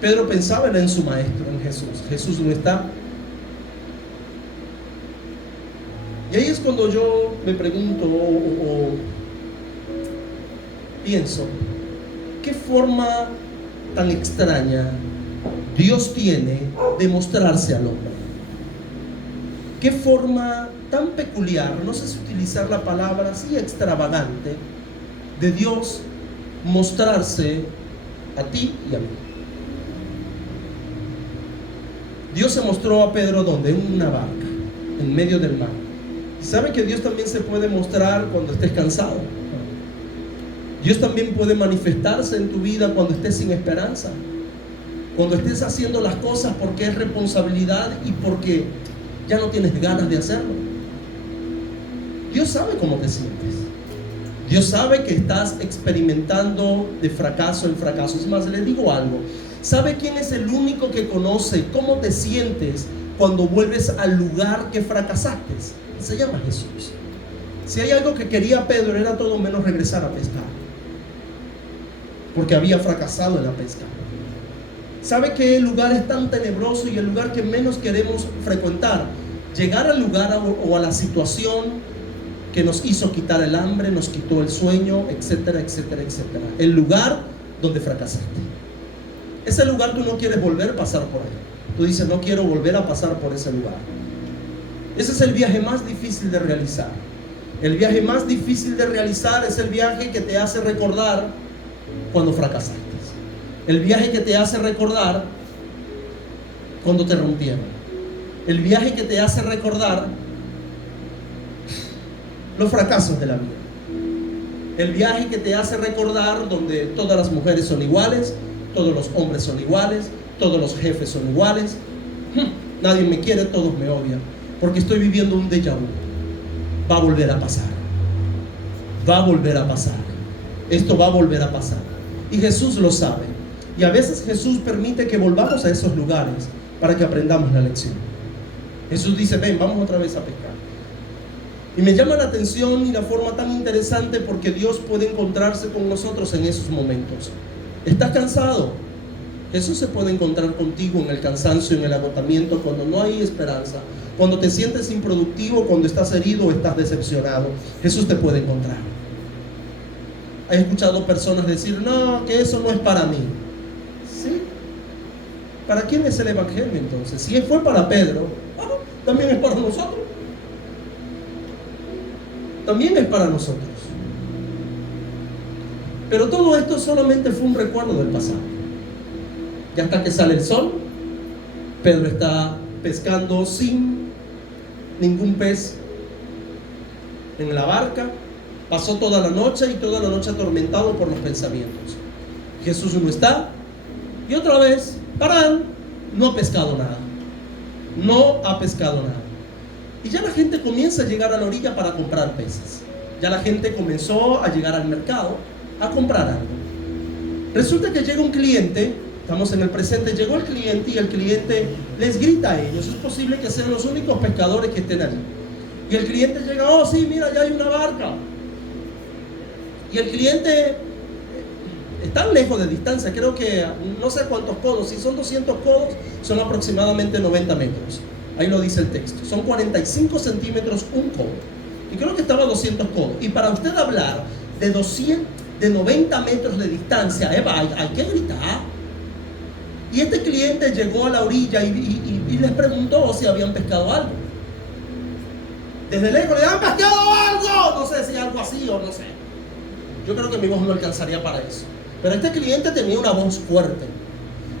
Pedro pensaba en su maestro, en Jesús. Jesús no está. Y ahí es cuando yo me pregunto o pienso: ¿qué forma tan extraña Dios tiene de mostrarse al hombre? qué forma tan peculiar, no sé si utilizar la palabra así extravagante, de Dios mostrarse a ti y a mí. Dios se mostró a Pedro donde, en una barca, en medio del mar. ¿Y sabe que Dios también se puede mostrar cuando estés cansado? Dios también puede manifestarse en tu vida cuando estés sin esperanza, cuando estés haciendo las cosas porque es responsabilidad y porque ya no tienes ganas de hacerlo. Dios sabe cómo te sientes. Dios sabe que estás experimentando de fracaso en fracaso. Es más, les digo algo. ¿Sabe quién es el único que conoce cómo te sientes cuando vuelves al lugar que fracasaste? Se llama Jesús. Si hay algo que quería Pedro, era todo menos regresar a pescar, porque había fracasado en la pesca. ¿Sabe que el lugar es tan tenebroso y el lugar que menos queremos frecuentar? Llegar al lugar o a la situación que nos hizo quitar el hambre, nos quitó el sueño, etcétera, etcétera, etcétera. El lugar donde fracasaste. Ese lugar tú no quieres volver a pasar por ahí. Tú dices, no quiero volver a pasar por ese lugar. Ese es el viaje más difícil de realizar. El viaje más difícil de realizar es el viaje que te hace recordar cuando fracasaste. El viaje que te hace recordar cuando te rompieron. El viaje que te hace recordar los fracasos de la vida. El viaje que te hace recordar donde todas las mujeres son iguales, todos los hombres son iguales, todos los jefes son iguales. Nadie me quiere, todos me odian, porque estoy viviendo un déjà vu. Va a volver a pasar. Va a volver a pasar. Esto va a volver a pasar. Y Jesús lo sabe. Y a veces Jesús permite que volvamos a esos lugares para que aprendamos la lección. Jesús dice, ven, vamos otra vez a pescar. Y me llama la atención y la forma tan interesante porque Dios puede encontrarse con nosotros en esos momentos. ¿Estás cansado? Jesús se puede encontrar contigo en el cansancio, en el agotamiento, cuando no hay esperanza, cuando te sientes improductivo, cuando estás herido o estás decepcionado. Jesús te puede encontrar. He escuchado personas decir, no, que eso no es para mí. ¿Sí? ¿Para quién es el evangelio entonces? Si fue para Pedro, bueno, también es para nosotros. También es para nosotros. Pero todo esto solamente fue un recuerdo del pasado. Ya hasta que sale el sol, Pedro está pescando sin ningún pez en la barca. Pasó toda la noche y toda la noche atormentado por los pensamientos. Jesús no está. Y otra vez, paran, no ha pescado nada. No ha pescado nada. Y ya la gente comienza a llegar a la orilla para comprar peces. Ya la gente comenzó a llegar al mercado a comprar algo. Resulta que llega un cliente, estamos en el presente, llegó el cliente y el cliente les grita a ellos. Es posible que sean los únicos pescadores que estén allí. Y el cliente llega, oh sí, mira, ya hay una barca. Y el cliente está lejos de distancia, creo que no sé cuántos codos, si son 200 codos, son aproximadamente 90 metros. Ahí lo dice el texto. Son 45 centímetros un codo. Y creo que estaba a 200 codos. Y para usted hablar de 90 metros de distancia, hay que gritar. Y este cliente llegó a la orilla y les preguntó si habían pescado algo. Desde lejos le han pescado algo. No sé si algo así o no sé. Yo creo que mi voz no alcanzaría para eso. Pero este cliente tenía una voz fuerte.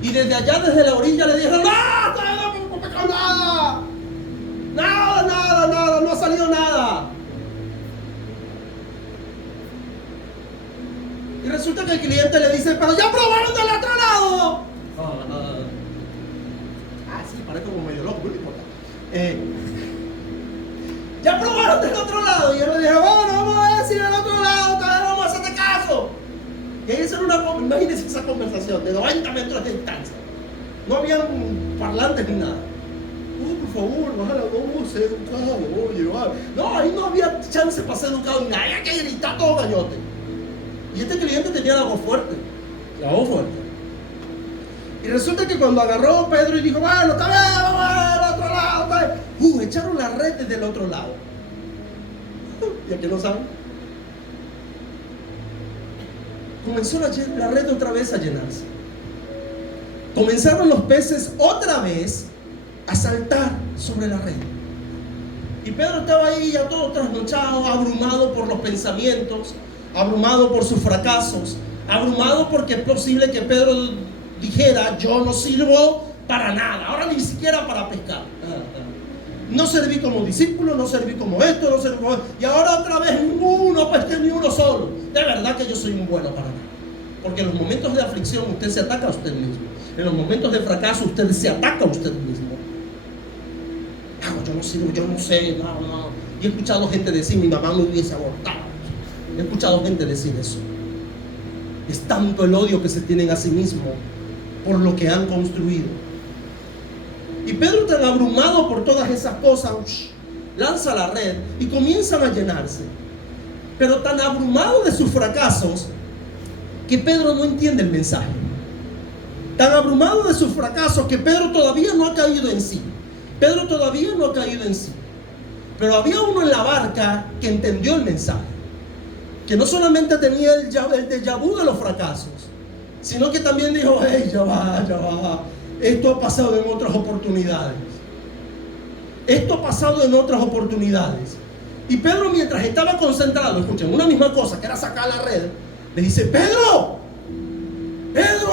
Y desde allá, desde la orilla, le dijeron, no he pescado nada. Nada, no ha salido nada. Y resulta que el cliente le dice, pero ya probaron del otro lado. Sí, parece como medio loco, no importa. Ya probaron del otro lado. Y él le dijo, bueno, vamos a decir del otro lado, todavía no vamos a hacerte caso. Y ahí imagínense esa conversación de 90 metros de distancia. No habían parlantes ni nada. Por favor, baja la voz, sé educado, oye, vale. No, ahí no había chance para ser educado ni nada, había que gritar todo gañote. Y este cliente tenía la voz fuerte. Y resulta que cuando agarró Pedro y dijo, bueno, está bien, vamos al otro lado, está bien. Echaron la red desde el otro lado. ¿Y a qué no saben? Comenzó la red otra vez a llenarse. Comenzaron los peces otra vez a saltar sobre la red. Y Pedro estaba ahí ya todo trasnochado, abrumado por los pensamientos, abrumado por sus fracasos, abrumado porque es posible que Pedro dijera: yo no sirvo para nada, ahora ni siquiera para pescar. No serví como discípulo, no serví como esto, no serví como esto, y ahora otra vez ninguno, pues que ni uno solo. De verdad que yo soy un bueno para nada. Porque en los momentos de aflicción usted se ataca a usted mismo. En los momentos de fracaso usted se ataca a usted mismo. Yo no sirvo, yo no sé, no. Y he escuchado gente decir: mi mamá me hubiese abortado. He escuchado gente decir eso. Es tanto el odio que se tienen a sí mismo por lo que han construido. Y Pedro, tan abrumado por todas esas cosas, lanza la red y comienzan a llenarse. Pero tan abrumado de sus fracasos que Pedro no entiende el mensaje. Tan abrumado de sus fracasos que Pedro todavía no ha caído en sí. Pedro todavía no ha caído en sí. Pero había uno en la barca que entendió el mensaje. Que no solamente tenía el déjà vu de los fracasos, sino que también dijo: hey, ya va. Esto ha pasado en otras oportunidades. Esto ha pasado en otras oportunidades. Y Pedro, mientras estaba concentrado, escuchen, una misma cosa, que era sacar la red, le dice: Pedro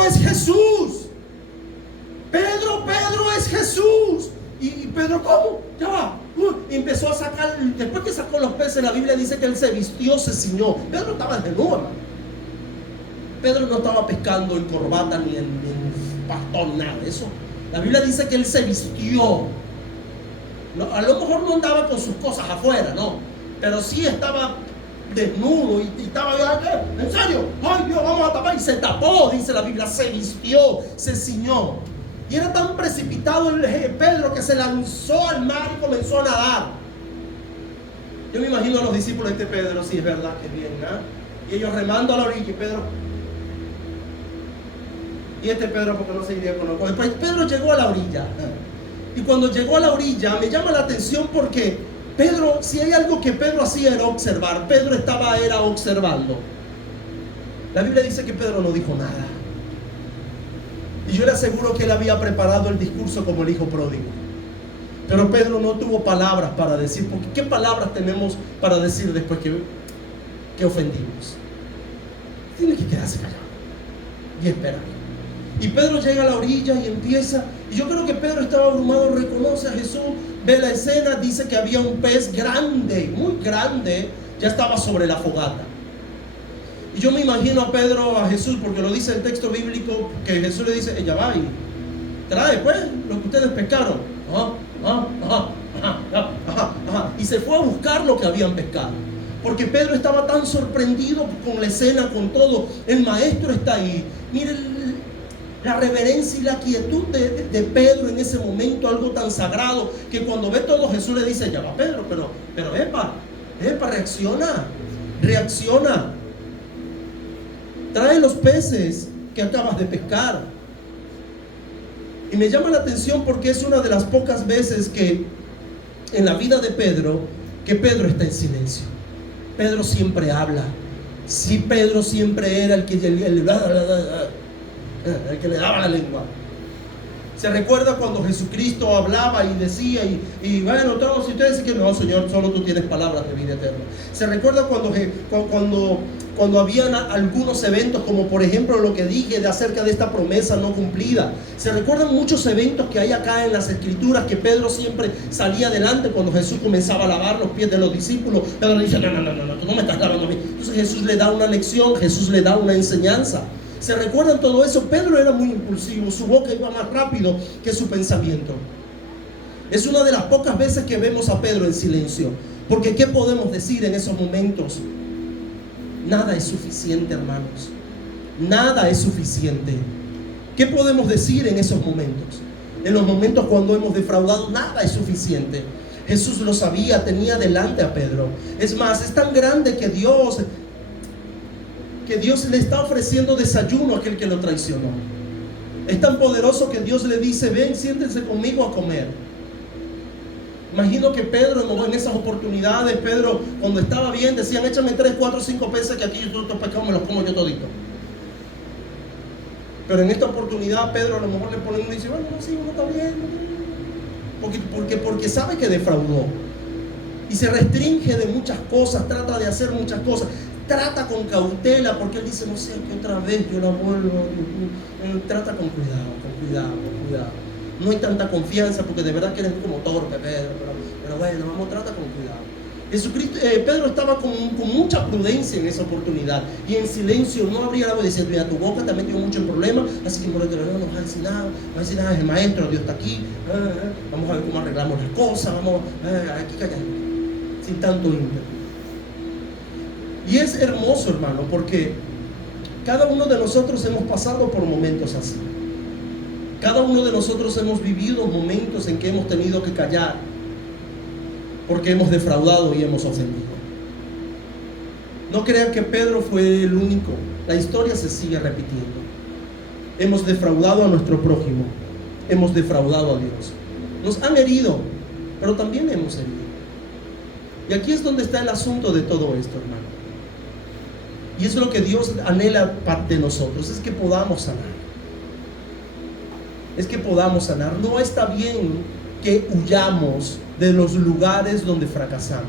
es Jesús. Pedro es Jesús. Y Pedro, ¿cómo? Ya va. Y empezó a sacar, después que sacó los peces, la Biblia dice que él se vistió, se ciñó. Pedro estaba desnudo, hermano. Pedro no estaba pescando en corbata ni en bastón, nada de eso. La Biblia dice que él se vistió. No, a lo mejor no andaba con sus cosas afuera, no, pero sí estaba desnudo y estaba: ¿qué? ¿En serio? Ay, Dios, vamos a tapar. Y se tapó, dice la Biblia, se vistió, se ciñó. Y era tan precipitado el Pedro que se lanzó al mar y comenzó a nadar. Yo me imagino a los discípulos de este Pedro: sí, es verdad, que bien, ¿eh? Y ellos remando a la orilla, y Pedro, y este Pedro, porque no se iría con los coches. Pues Pedro llegó a la orilla. Y cuando llegó a la orilla, me llama la atención porque Pedro, si hay algo que Pedro hacía, era observar. Pedro era observando. La Biblia dice que Pedro no dijo nada. Y yo le aseguro que él había preparado el discurso como el hijo pródigo. Pero Pedro no tuvo palabras para decir, porque ¿qué palabras tenemos para decir después que ofendimos? Tiene que quedarse callado y esperar. Y Pedro llega a la orilla y empieza, y yo creo que Pedro estaba abrumado, reconoce a Jesús, ve la escena, dice que había un pez grande, muy grande, ya estaba sobre la fogata. Y yo me imagino a Pedro, a Jesús, porque lo dice el texto bíblico, que Jesús le dice: ella va y trae pues lo que ustedes pescaron. Y se fue a buscar lo que habían pescado. Porque Pedro estaba tan sorprendido con la escena, con todo. El maestro está ahí. Miren la reverencia y la quietud de Pedro en ese momento, algo tan sagrado, que cuando ve todo, Jesús le dice: ya va, Pedro, pero reacciona. Trae los peces que acabas de pescar. Y me llama la atención porque es una de las pocas veces que en la vida de Pedro, que Pedro está en silencio. Pedro siempre habla. Sí, Pedro siempre era el que le daba la lengua. Se recuerda cuando Jesucristo hablaba y decía y bueno, todos ustedes dicen que no, Señor, solo tú tienes palabras de vida eterna. Se recuerda cuando habían algunos eventos, como por ejemplo lo que dije de acerca de esta promesa no cumplida. Se recuerdan muchos eventos que hay acá en las Escrituras, que Pedro siempre salía adelante cuando Jesús comenzaba a lavar los pies de los discípulos. Pedro le dice: no, tú no me estás lavando a mí. Entonces Jesús le da una lección, Jesús le da una enseñanza. ¿Se recuerdan todo eso? Pedro era muy impulsivo, su boca iba más rápido que su pensamiento. Es una de las pocas veces que vemos a Pedro en silencio, porque ¿qué podemos decir en esos momentos? Nada es suficiente, hermanos. Nada es suficiente. ¿Qué podemos decir en esos momentos? En los momentos cuando hemos defraudado, nada es suficiente. Jesús lo sabía, tenía delante a Pedro. Es más, es tan grande que Dios le está ofreciendo desayuno a aquel que lo traicionó. Es tan poderoso que Dios le dice: ven, siéntense conmigo a comer. Imagino que Pedro en esas oportunidades, Pedro cuando estaba bien decían: échame 3, 4, 5 peces que aquí yo todos estos pescados me los como yo todito. Pero en esta oportunidad Pedro a lo mejor le pone uno y dice: bueno, no, sí, uno está bien. Porque sabe que defraudó. y se restringe de muchas cosas, trata de hacer muchas cosas, trata con cautela, porque él dice, no sé, que otra vez yo la vuelvo. Trata con cuidado. No hay tanta confianza, porque de verdad que eres como torpe, Pedro, pero bueno, vamos, trata con cuidado. Pedro estaba con mucha prudencia en esa oportunidad, y en silencio, no abría la voz diciendo, mira, tu boca te ha metido mucho en problemas, así que por el no vas a decir nada, es el maestro, Dios está aquí, vamos a ver cómo arreglamos las cosas, vamos aquí callando, sin tanto ímpetu. Y es hermoso, hermano, porque cada uno de nosotros hemos pasado por momentos así. Cada uno de nosotros hemos vivido momentos en que hemos tenido que callar porque hemos defraudado y hemos ofendido. No crean que Pedro fue el único. La historia se sigue repitiendo. Hemos defraudado a nuestro prójimo. Hemos defraudado a Dios. Nos han herido, pero también hemos herido. Y aquí es donde está el asunto de todo esto, hermano. Y es lo que Dios anhela de nosotros, es que podamos sanar. Es que podamos sanar. No está bien que huyamos de los lugares donde fracasamos.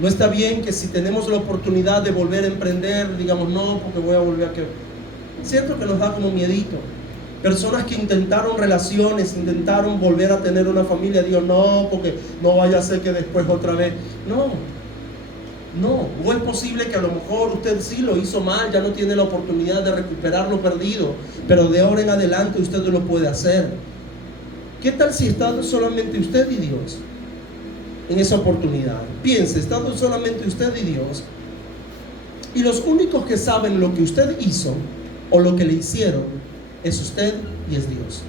No está bien que si tenemos la oportunidad de volver a emprender, digamos, no, porque voy a volver a que... Cierto que nos da como miedito. Personas que intentaron relaciones, intentaron volver a tener una familia, digo, no, porque no vaya a ser que después otra vez. No, o es posible que a lo mejor usted sí lo hizo mal, ya no tiene la oportunidad de recuperar lo perdido, pero de ahora en adelante usted lo puede hacer. ¿Qué tal si está solamente usted y Dios en esa oportunidad? Piense, estando solamente usted y Dios, y los únicos que saben lo que usted hizo o lo que le hicieron es usted y es Dios.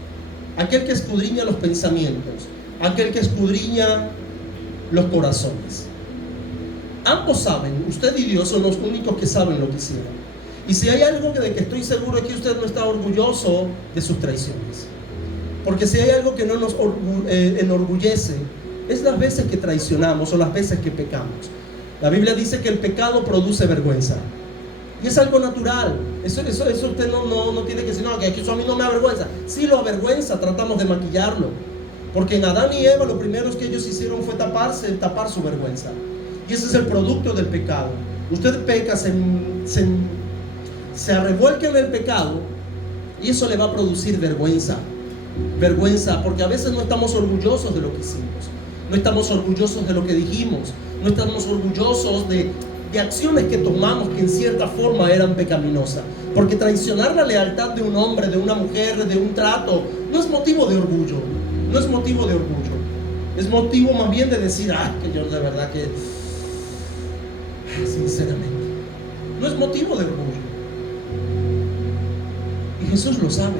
Aquel que escudriña los pensamientos, aquel que escudriña los corazones. Ambos saben, usted y Dios son los únicos que saben lo que hicieron. Y si hay algo de que estoy seguro es que usted no está orgulloso de sus traiciones. Porque si hay algo que no nos enorgullece, es las veces que traicionamos o las veces que pecamos. La Biblia dice que el pecado produce vergüenza. Y es algo natural. Eso usted no tiene que decir, no, que eso a mí no me avergüenza. Sí lo avergüenza, tratamos de maquillarlo. Porque en Adán y Eva lo primero que ellos hicieron fue tapar su vergüenza. Y ese es el producto del pecado. Usted peca, se revuelca en el pecado, y eso le va a producir vergüenza. Vergüenza, porque a veces no estamos orgullosos de lo que hicimos, no estamos orgullosos de lo que dijimos, no estamos orgullosos de acciones que tomamos que en cierta forma eran pecaminosas. Porque traicionar la lealtad de un hombre, de una mujer, de un trato, no es motivo de orgullo, no es motivo de orgullo. Es motivo más bien de decir, que yo de verdad que, sinceramente, no es motivo de orgullo. Y Jesús lo sabe.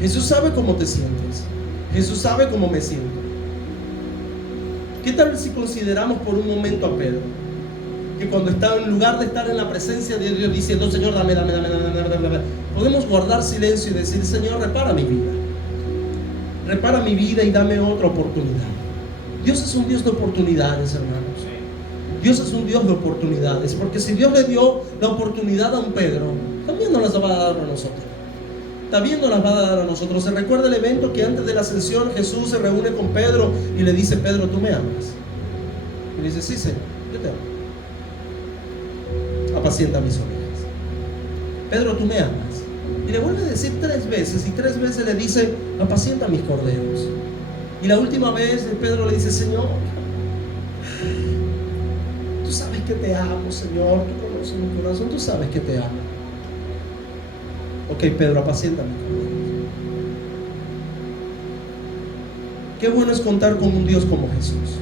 Jesús sabe cómo te sientes. Jesús sabe cómo me siento. ¿Qué tal si consideramos por un momento a Pedro? Que cuando estaba, en lugar de estar en la presencia de Dios diciendo, Señor, dame, podemos guardar silencio y decir, Señor, repara mi vida. Repara mi vida y dame otra oportunidad. Dios es un Dios de oportunidades, hermanos. Dios es un Dios de oportunidades. Porque si Dios le dio la oportunidad a un Pedro, también nos las va a dar a nosotros. También nos las va a dar a nosotros. Se recuerda el evento que antes de la ascensión Jesús se reúne con Pedro y le dice, Pedro, ¿tú me amas? Y le dice, sí, Señor, yo te amo. Apacienta mis ovejas. Pedro, ¿tú me amas? Y le vuelve a decir 3 veces, y 3 veces le dice, apacienta mis corderos. Y la última vez Pedro le dice, Señor, tú sabes que te amo, Señor, tú conoces mi corazón, tú sabes que te amo. Ok, Pedro, apacienta mis corderos. Qué bueno es contar con un Dios como Jesús.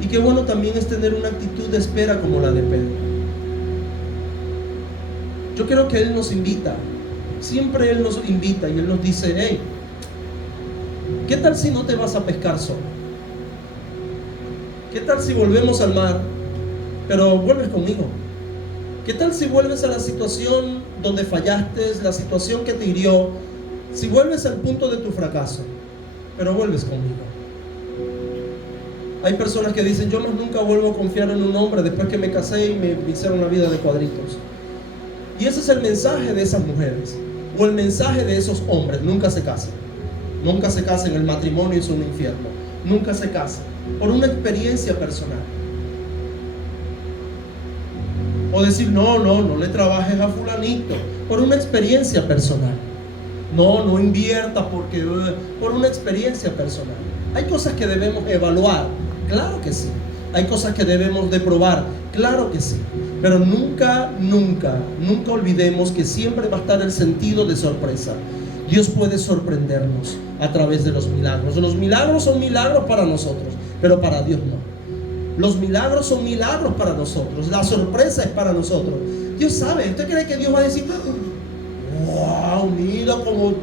Y qué bueno también es tener una actitud de espera como la de Pedro. Yo creo que Él nos invita. Siempre Él nos invita y Él nos dice, hey, ¿qué tal si no te vas a pescar solo? ¿Qué tal si volvemos al mar, pero vuelves conmigo? ¿Qué tal si vuelves a la situación donde fallaste, la situación que te hirió? Si vuelves al punto de tu fracaso, pero vuelves conmigo. Hay personas que dicen, yo más nunca vuelvo a confiar en un hombre después que me casé y me hicieron una vida de cuadritos. Y ese es el mensaje de esas mujeres, o el mensaje de esos hombres. Nunca se casen. Nunca se casen, el matrimonio es un infierno. Nunca se casen. por una experiencia personal. O decir, no le trabajes a fulanito, por una experiencia personal. No invierta porque por una experiencia personal. Hay cosas que debemos evaluar, claro que sí. Hay cosas que debemos de probar, claro que sí. Pero nunca olvidemos que siempre va a estar el sentido de sorpresa. Dios puede sorprendernos a través de los milagros. Los milagros son milagros para nosotros, pero para Dios no. Los milagros son milagros para nosotros. La sorpresa es para nosotros. Dios sabe. ¿Usted cree que Dios va a decir, wow, mira cómo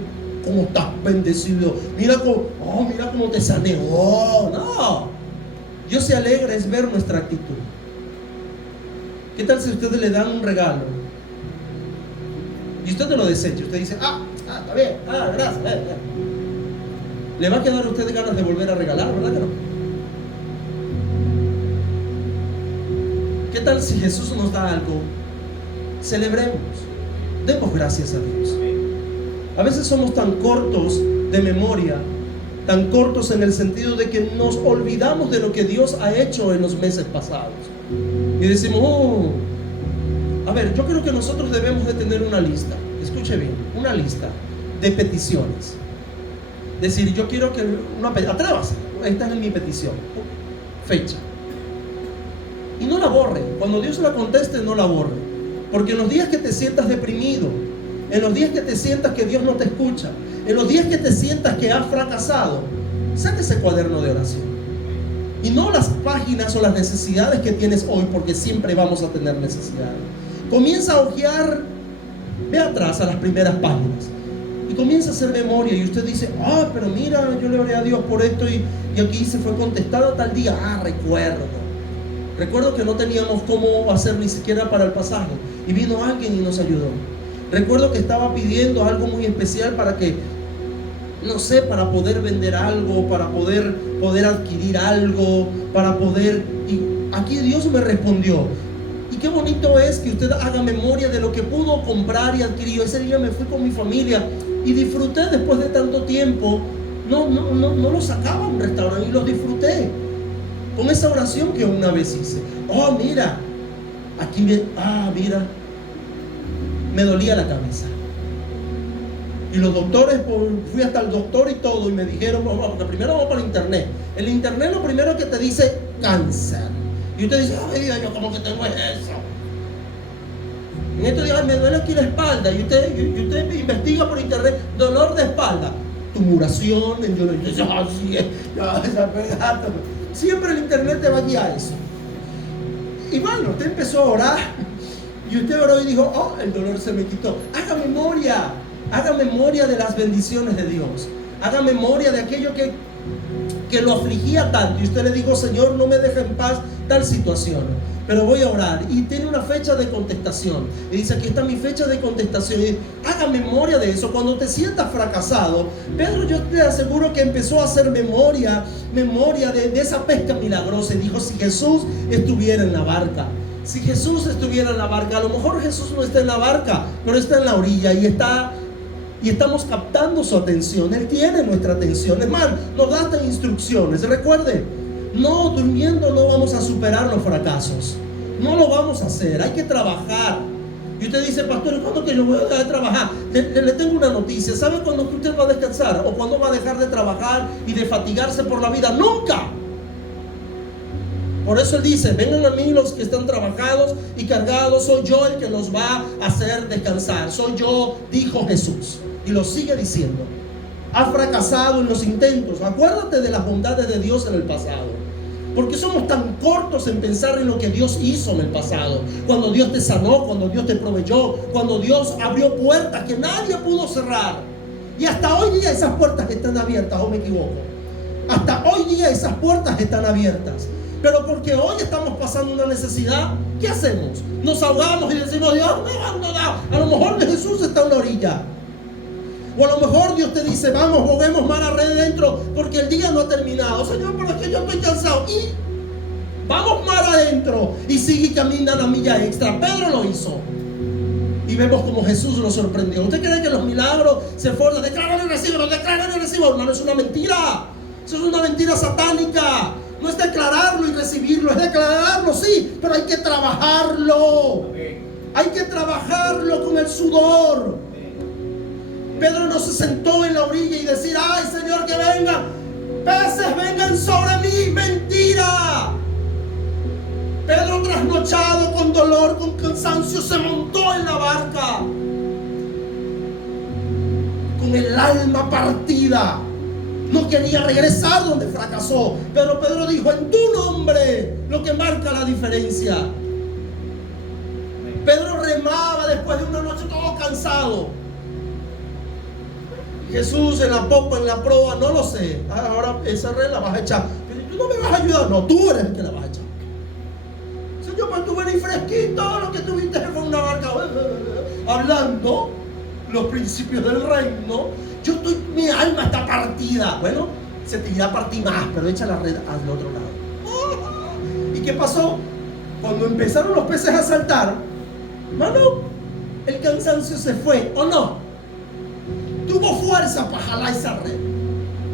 estás bendecido? Mira cómo te sané. Oh, no. Dios se alegra es ver nuestra actitud. ¿Qué tal si ustedes le dan un regalo y usted te lo desecha? Usted dice, está bien, gracias. Le va a quedar a usted ganas de volver a regalar, ¿verdad que no? ¿Qué tal si Jesús nos da algo? Celebremos, demos gracias a Dios. A veces somos tan cortos de memoria, tan cortos en el sentido de que nos olvidamos de lo que Dios ha hecho en los meses pasados. Y decimos, a ver, yo creo que nosotros debemos de tener una lista, escuche bien, una lista de peticiones. Decir, yo quiero que atrévase, esta es mi petición, fecha. Y no la borre. Cuando Dios la conteste, no la borre. Porque en los días que te sientas deprimido, en los días que te sientas que Dios no te escucha, en los días que te sientas que has fracasado, saca ese cuaderno de oración. Y no las páginas o las necesidades que tienes hoy, porque siempre vamos a tener necesidades. Comienza a hojear, ve atrás a las primeras páginas y comienza a hacer memoria. Y usted dice, pero mira, yo le oré a Dios por esto y aquí se fue contestado tal día. Recuerdo que no teníamos cómo hacer ni siquiera para el pasaje y vino alguien y nos ayudó. Recuerdo que estaba pidiendo algo muy especial para que, no sé, para poder vender algo, para poder adquirir algo, y aquí Dios me respondió. Y qué bonito es que usted haga memoria de lo que pudo comprar y adquirir. Ese día me fui con mi familia y disfruté después de tanto tiempo. No lo sacaba a un restaurante y lo disfruté con esa oración que una vez hice. Mira, me dolía la cabeza. Y los doctores, fui hasta el doctor y todo, y me dijeron, porque primero vamos para el internet. El internet lo primero que te dice, cáncer. Y usted dice, yo como que tengo eso. En estos días me duele aquí la espalda. Y usted investiga por internet, dolor de espalda, tumuración, siempre el internet te va a guiar eso. Y bueno, usted empezó a orar. Y usted oró y dijo, el dolor se me quitó. Haga memoria de las bendiciones de Dios. Haga memoria de aquello que lo afligía tanto. Y usted le dijo, Señor, no me deje en paz tal situación, pero voy a orar. Y tiene una fecha de contestación. Y dice, aquí está mi fecha de contestación. Y haga memoria de eso. Cuando te sientas fracasado, Pedro, yo te aseguro que empezó a hacer memoria de esa pesca milagrosa. Y dijo, si Jesús estuviera en la barca. Si Jesús estuviera en la barca, a lo mejor Jesús no está en la barca, pero está en la orilla y estamos captando su atención. Él tiene nuestra atención. Es más, nos da hasta instrucciones. Recuerde, no durmiendo no vamos a superar los fracasos. No lo vamos a hacer. Hay que trabajar. Y usted dice, pastor, ¿cuándo que yo voy a dejar de trabajar? Le tengo una noticia. ¿Sabe cuándo usted va a descansar? ¿O cuándo va a dejar de trabajar y de fatigarse por la vida? ¡Nunca! Por eso Él dice, vengan a mí los que están trabajados y cargados, soy yo el que los va a hacer descansar. Soy yo, dijo Jesús. Y lo sigue diciendo. Ha fracasado en los intentos. Acuérdate de las bondades de Dios en el pasado. Porque somos tan cortos en pensar en lo que Dios hizo en el pasado. Cuando Dios te sanó, cuando Dios te proveyó, cuando Dios abrió puertas que nadie pudo cerrar. Y hasta hoy día esas puertas están abiertas, ¿o me equivoco? Hasta hoy día esas puertas están abiertas. Pero porque hoy estamos pasando una necesidad, ¿qué hacemos? Nos ahogamos y decimos, Dios me ha abandonado. A lo mejor Jesús está en la orilla. O a lo mejor Dios te dice, vamos, boguemos mar adentro, porque el día no ha terminado. Señor, pero es que yo estoy cansado. Y vamos mar adentro. Y sigue y camina la milla extra. Pedro lo hizo. Y vemos como Jesús lo sorprendió. ¿Usted cree que los milagros se forman? Declaran y reciben, hermano, es una mentira. Eso es una mentira satánica. No es declararlo y recibirlo, es declararlo, sí, pero hay que trabajarlo. Hay que trabajarlo con el sudor. Pedro no se sentó en la orilla y decir: ay, Señor, que vengan peces, vengan sobre mí. Mentira. Pedro, trasnochado, con dolor, con cansancio, se montó en la barca con el alma partida. No quería regresar donde fracasó, pero Pedro dijo: en tu nombre, lo que marca la diferencia. Pedro remaba después de una noche todo cansado. Jesús en la popa, en la proa, no lo sé. Ahora esa red la vas a echar. Pero tú no me vas a ayudar. No, tú eres el que la vas a echar. Señor, pues tú venís fresquito. Lo que tuviste fue una barca hablando los principios del reino. Mi alma está partida. Bueno, se te irá a partir más, pero echa la red al otro lado. ¿Y qué pasó? Cuando empezaron los peces a saltar, hermano, el cansancio se fue, ¿o no? Tuvo fuerza para jalar esa red.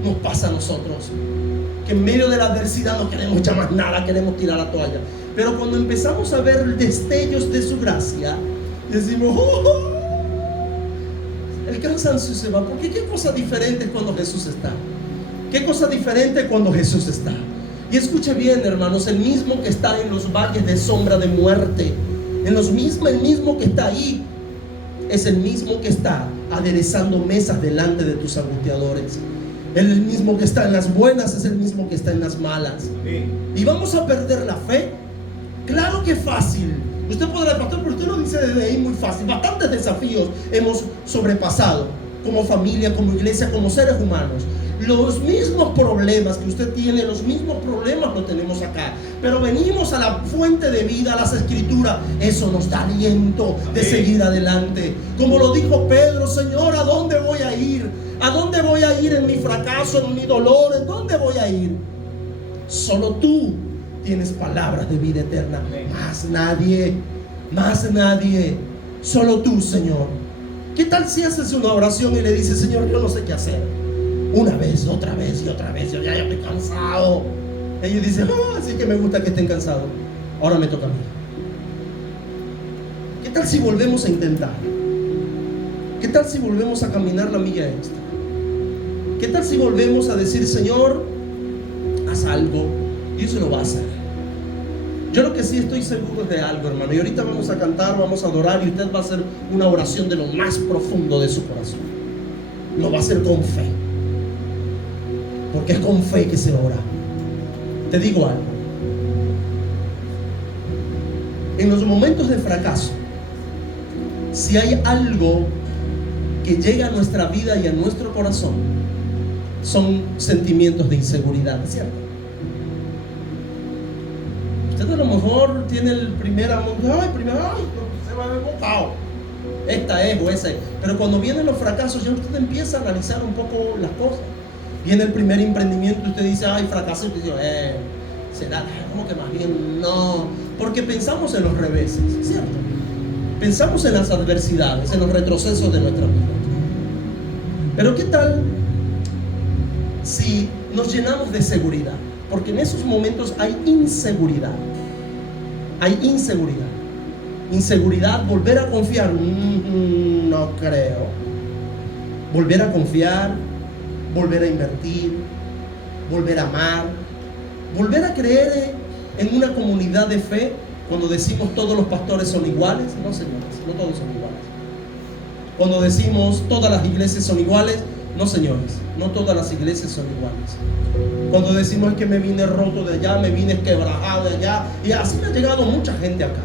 Nos pasa a nosotros que en medio de la adversidad no queremos echar más nada, queremos tirar la toalla. Pero cuando empezamos a ver destellos de su gracia, decimos: el cansancio se va. Porque qué cosa diferente cuando Jesús está. Qué cosa diferente cuando Jesús está. Y escuche bien, hermanos, el mismo que está en los valles de sombra de muerte, el mismo que está ahí, es el mismo que está aderezando mesas delante de tus angustiadores. El mismo que está en las buenas es el mismo que está en las malas. ¿Y vamos a perder la fe? Claro que es fácil. Usted podrá, pastor, pero usted lo dice desde ahí muy fácil. Bastantes desafíos hemos sobrepasado como familia, como iglesia, como seres humanos. Los mismos problemas que usted tiene, los mismos problemas los tenemos acá. Pero venimos a la fuente de vida, a las escrituras. Eso nos da aliento de seguir adelante. Como lo dijo Pedro: Señor, ¿a dónde voy a ir? ¿A dónde voy a ir en mi fracaso, en mi dolor? ¿En dónde voy a ir? Solo tú tienes palabras de vida eterna. Más nadie, más nadie. Solo tú, Señor. ¿Qué tal si haces una oración y le dices: Señor, yo no sé qué hacer? Una vez, otra vez y otra vez. Yo ya estoy cansado. Ellos dicen: sí que me gusta que estén cansados. Ahora me toca a mí. ¿Qué tal si volvemos a intentar? ¿Qué tal si volvemos a caminar la milla extra? ¿Qué tal si volvemos a decir: Señor, haz algo? Dios lo va a hacer. Yo lo que sí estoy seguro es de algo, hermano. Y ahorita vamos a cantar, vamos a adorar, y usted va a hacer una oración de lo más profundo de su corazón. Lo va a hacer con fe, porque es con fe que se ora. Te digo algo: en los momentos de fracaso, si hay algo que llega a nuestra vida y a nuestro corazón, son sentimientos de inseguridad, ¿cierto? Usted a lo mejor tiene el primer amor: se va a ver bocado. Esta es o esa es. Pero cuando vienen los fracasos, ya usted empieza a analizar un poco las cosas. Viene el primer emprendimiento y usted dice: ay, fracasé. Y usted dice: será, como que más bien no. Porque pensamos en los reveses, ¿cierto? Pensamos en las adversidades, en los retrocesos de nuestra vida. Pero ¿qué tal si nos llenamos de seguridad? Porque en esos momentos hay inseguridad. Hay inseguridad. Inseguridad, volver a confiar. No creo. Volver a confiar, volver a invertir, volver a amar, volver a creer en una comunidad de fe. Cuando decimos todos los pastores son iguales, no, señores, no todos son iguales. Cuando decimos todas las iglesias son iguales, no, señores, no todas las iglesias son iguales. Cuando decimos que me vine roto de allá, me vine quebrajado de allá, y así me ha llegado mucha gente acá.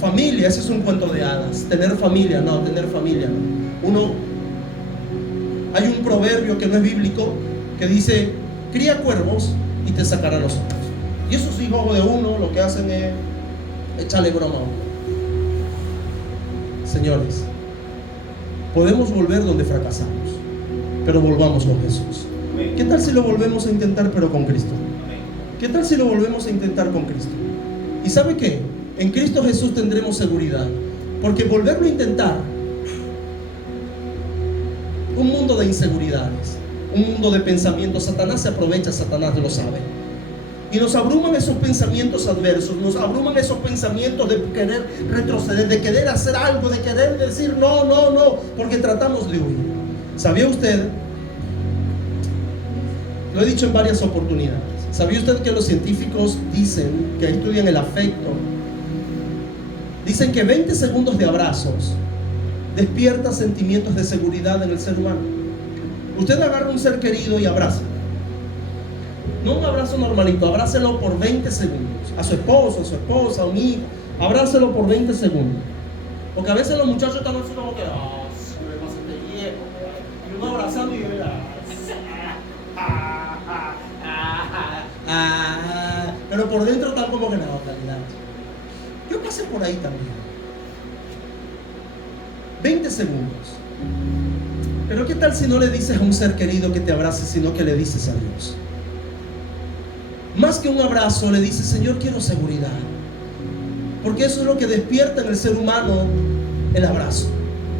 Familia, ese es un cuento de hadas. Tener familia no. Hay un proverbio que no es bíblico, que dice: cría cuervos y te sacará los ojos. Y esos hijos de uno lo que hacen es echarle broma a uno. Señores, podemos volver donde fracasamos, pero volvamos con Jesús. ¿Qué tal si lo volvemos a intentar, pero con Cristo? ¿Qué tal si lo volvemos a intentar con Cristo? ¿Y sabe qué? En Cristo Jesús tendremos seguridad, porque volverlo a intentar, un mundo de inseguridades. un mundo de pensamientos. Satanás se aprovecha, Satanás lo sabe. Y nos abruman esos pensamientos adversos, nos abruman esos pensamientos de querer retroceder, de querer hacer algo, de querer decir no, no, no, porque tratamos de huir. ¿Sabía usted? Lo he dicho en varias oportunidades. ¿Sabía usted que los científicos dicen, que estudian el afecto, dicen que 20 segundos de abrazos despierta sentimientos de seguridad en el ser humano? Usted agarra a un ser querido y abraza. No un abrazo normalito, abrácelo por 20 segundos. A su esposo, a su esposa, a un hijo, abrácelo por 20 segundos. Porque a veces los muchachos están así como que, se me pasa este viejo. Y uno abrazando y yo, pero por dentro están como que no, calidad. Yo pasé por ahí también. 20 segundos. Pero ¿qué tal si no le dices a un ser querido que te abrace, sino que le dices a Dios? Más que un abrazo, le dices: Señor, quiero seguridad. Porque eso es lo que despierta en el ser humano el abrazo.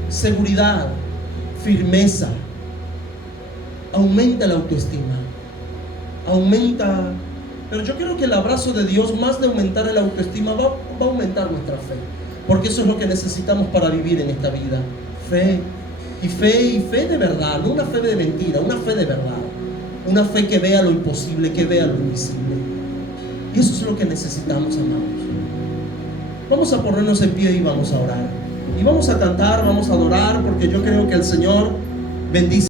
Seguridad, firmeza. Aumenta la autoestima. Aumenta. Pero yo creo que el abrazo de Dios, más de aumentar el autoestima, va a aumentar nuestra fe. Porque eso es lo que necesitamos para vivir en esta vida. Fe. Y fe de verdad, no una fe de mentira, una fe de verdad. Una fe que vea lo imposible, que vea lo invisible. Y eso es lo que necesitamos, amados. Vamos a ponernos en pie y vamos a orar. Y vamos a cantar, vamos a adorar, porque yo creo que el Señor bendice.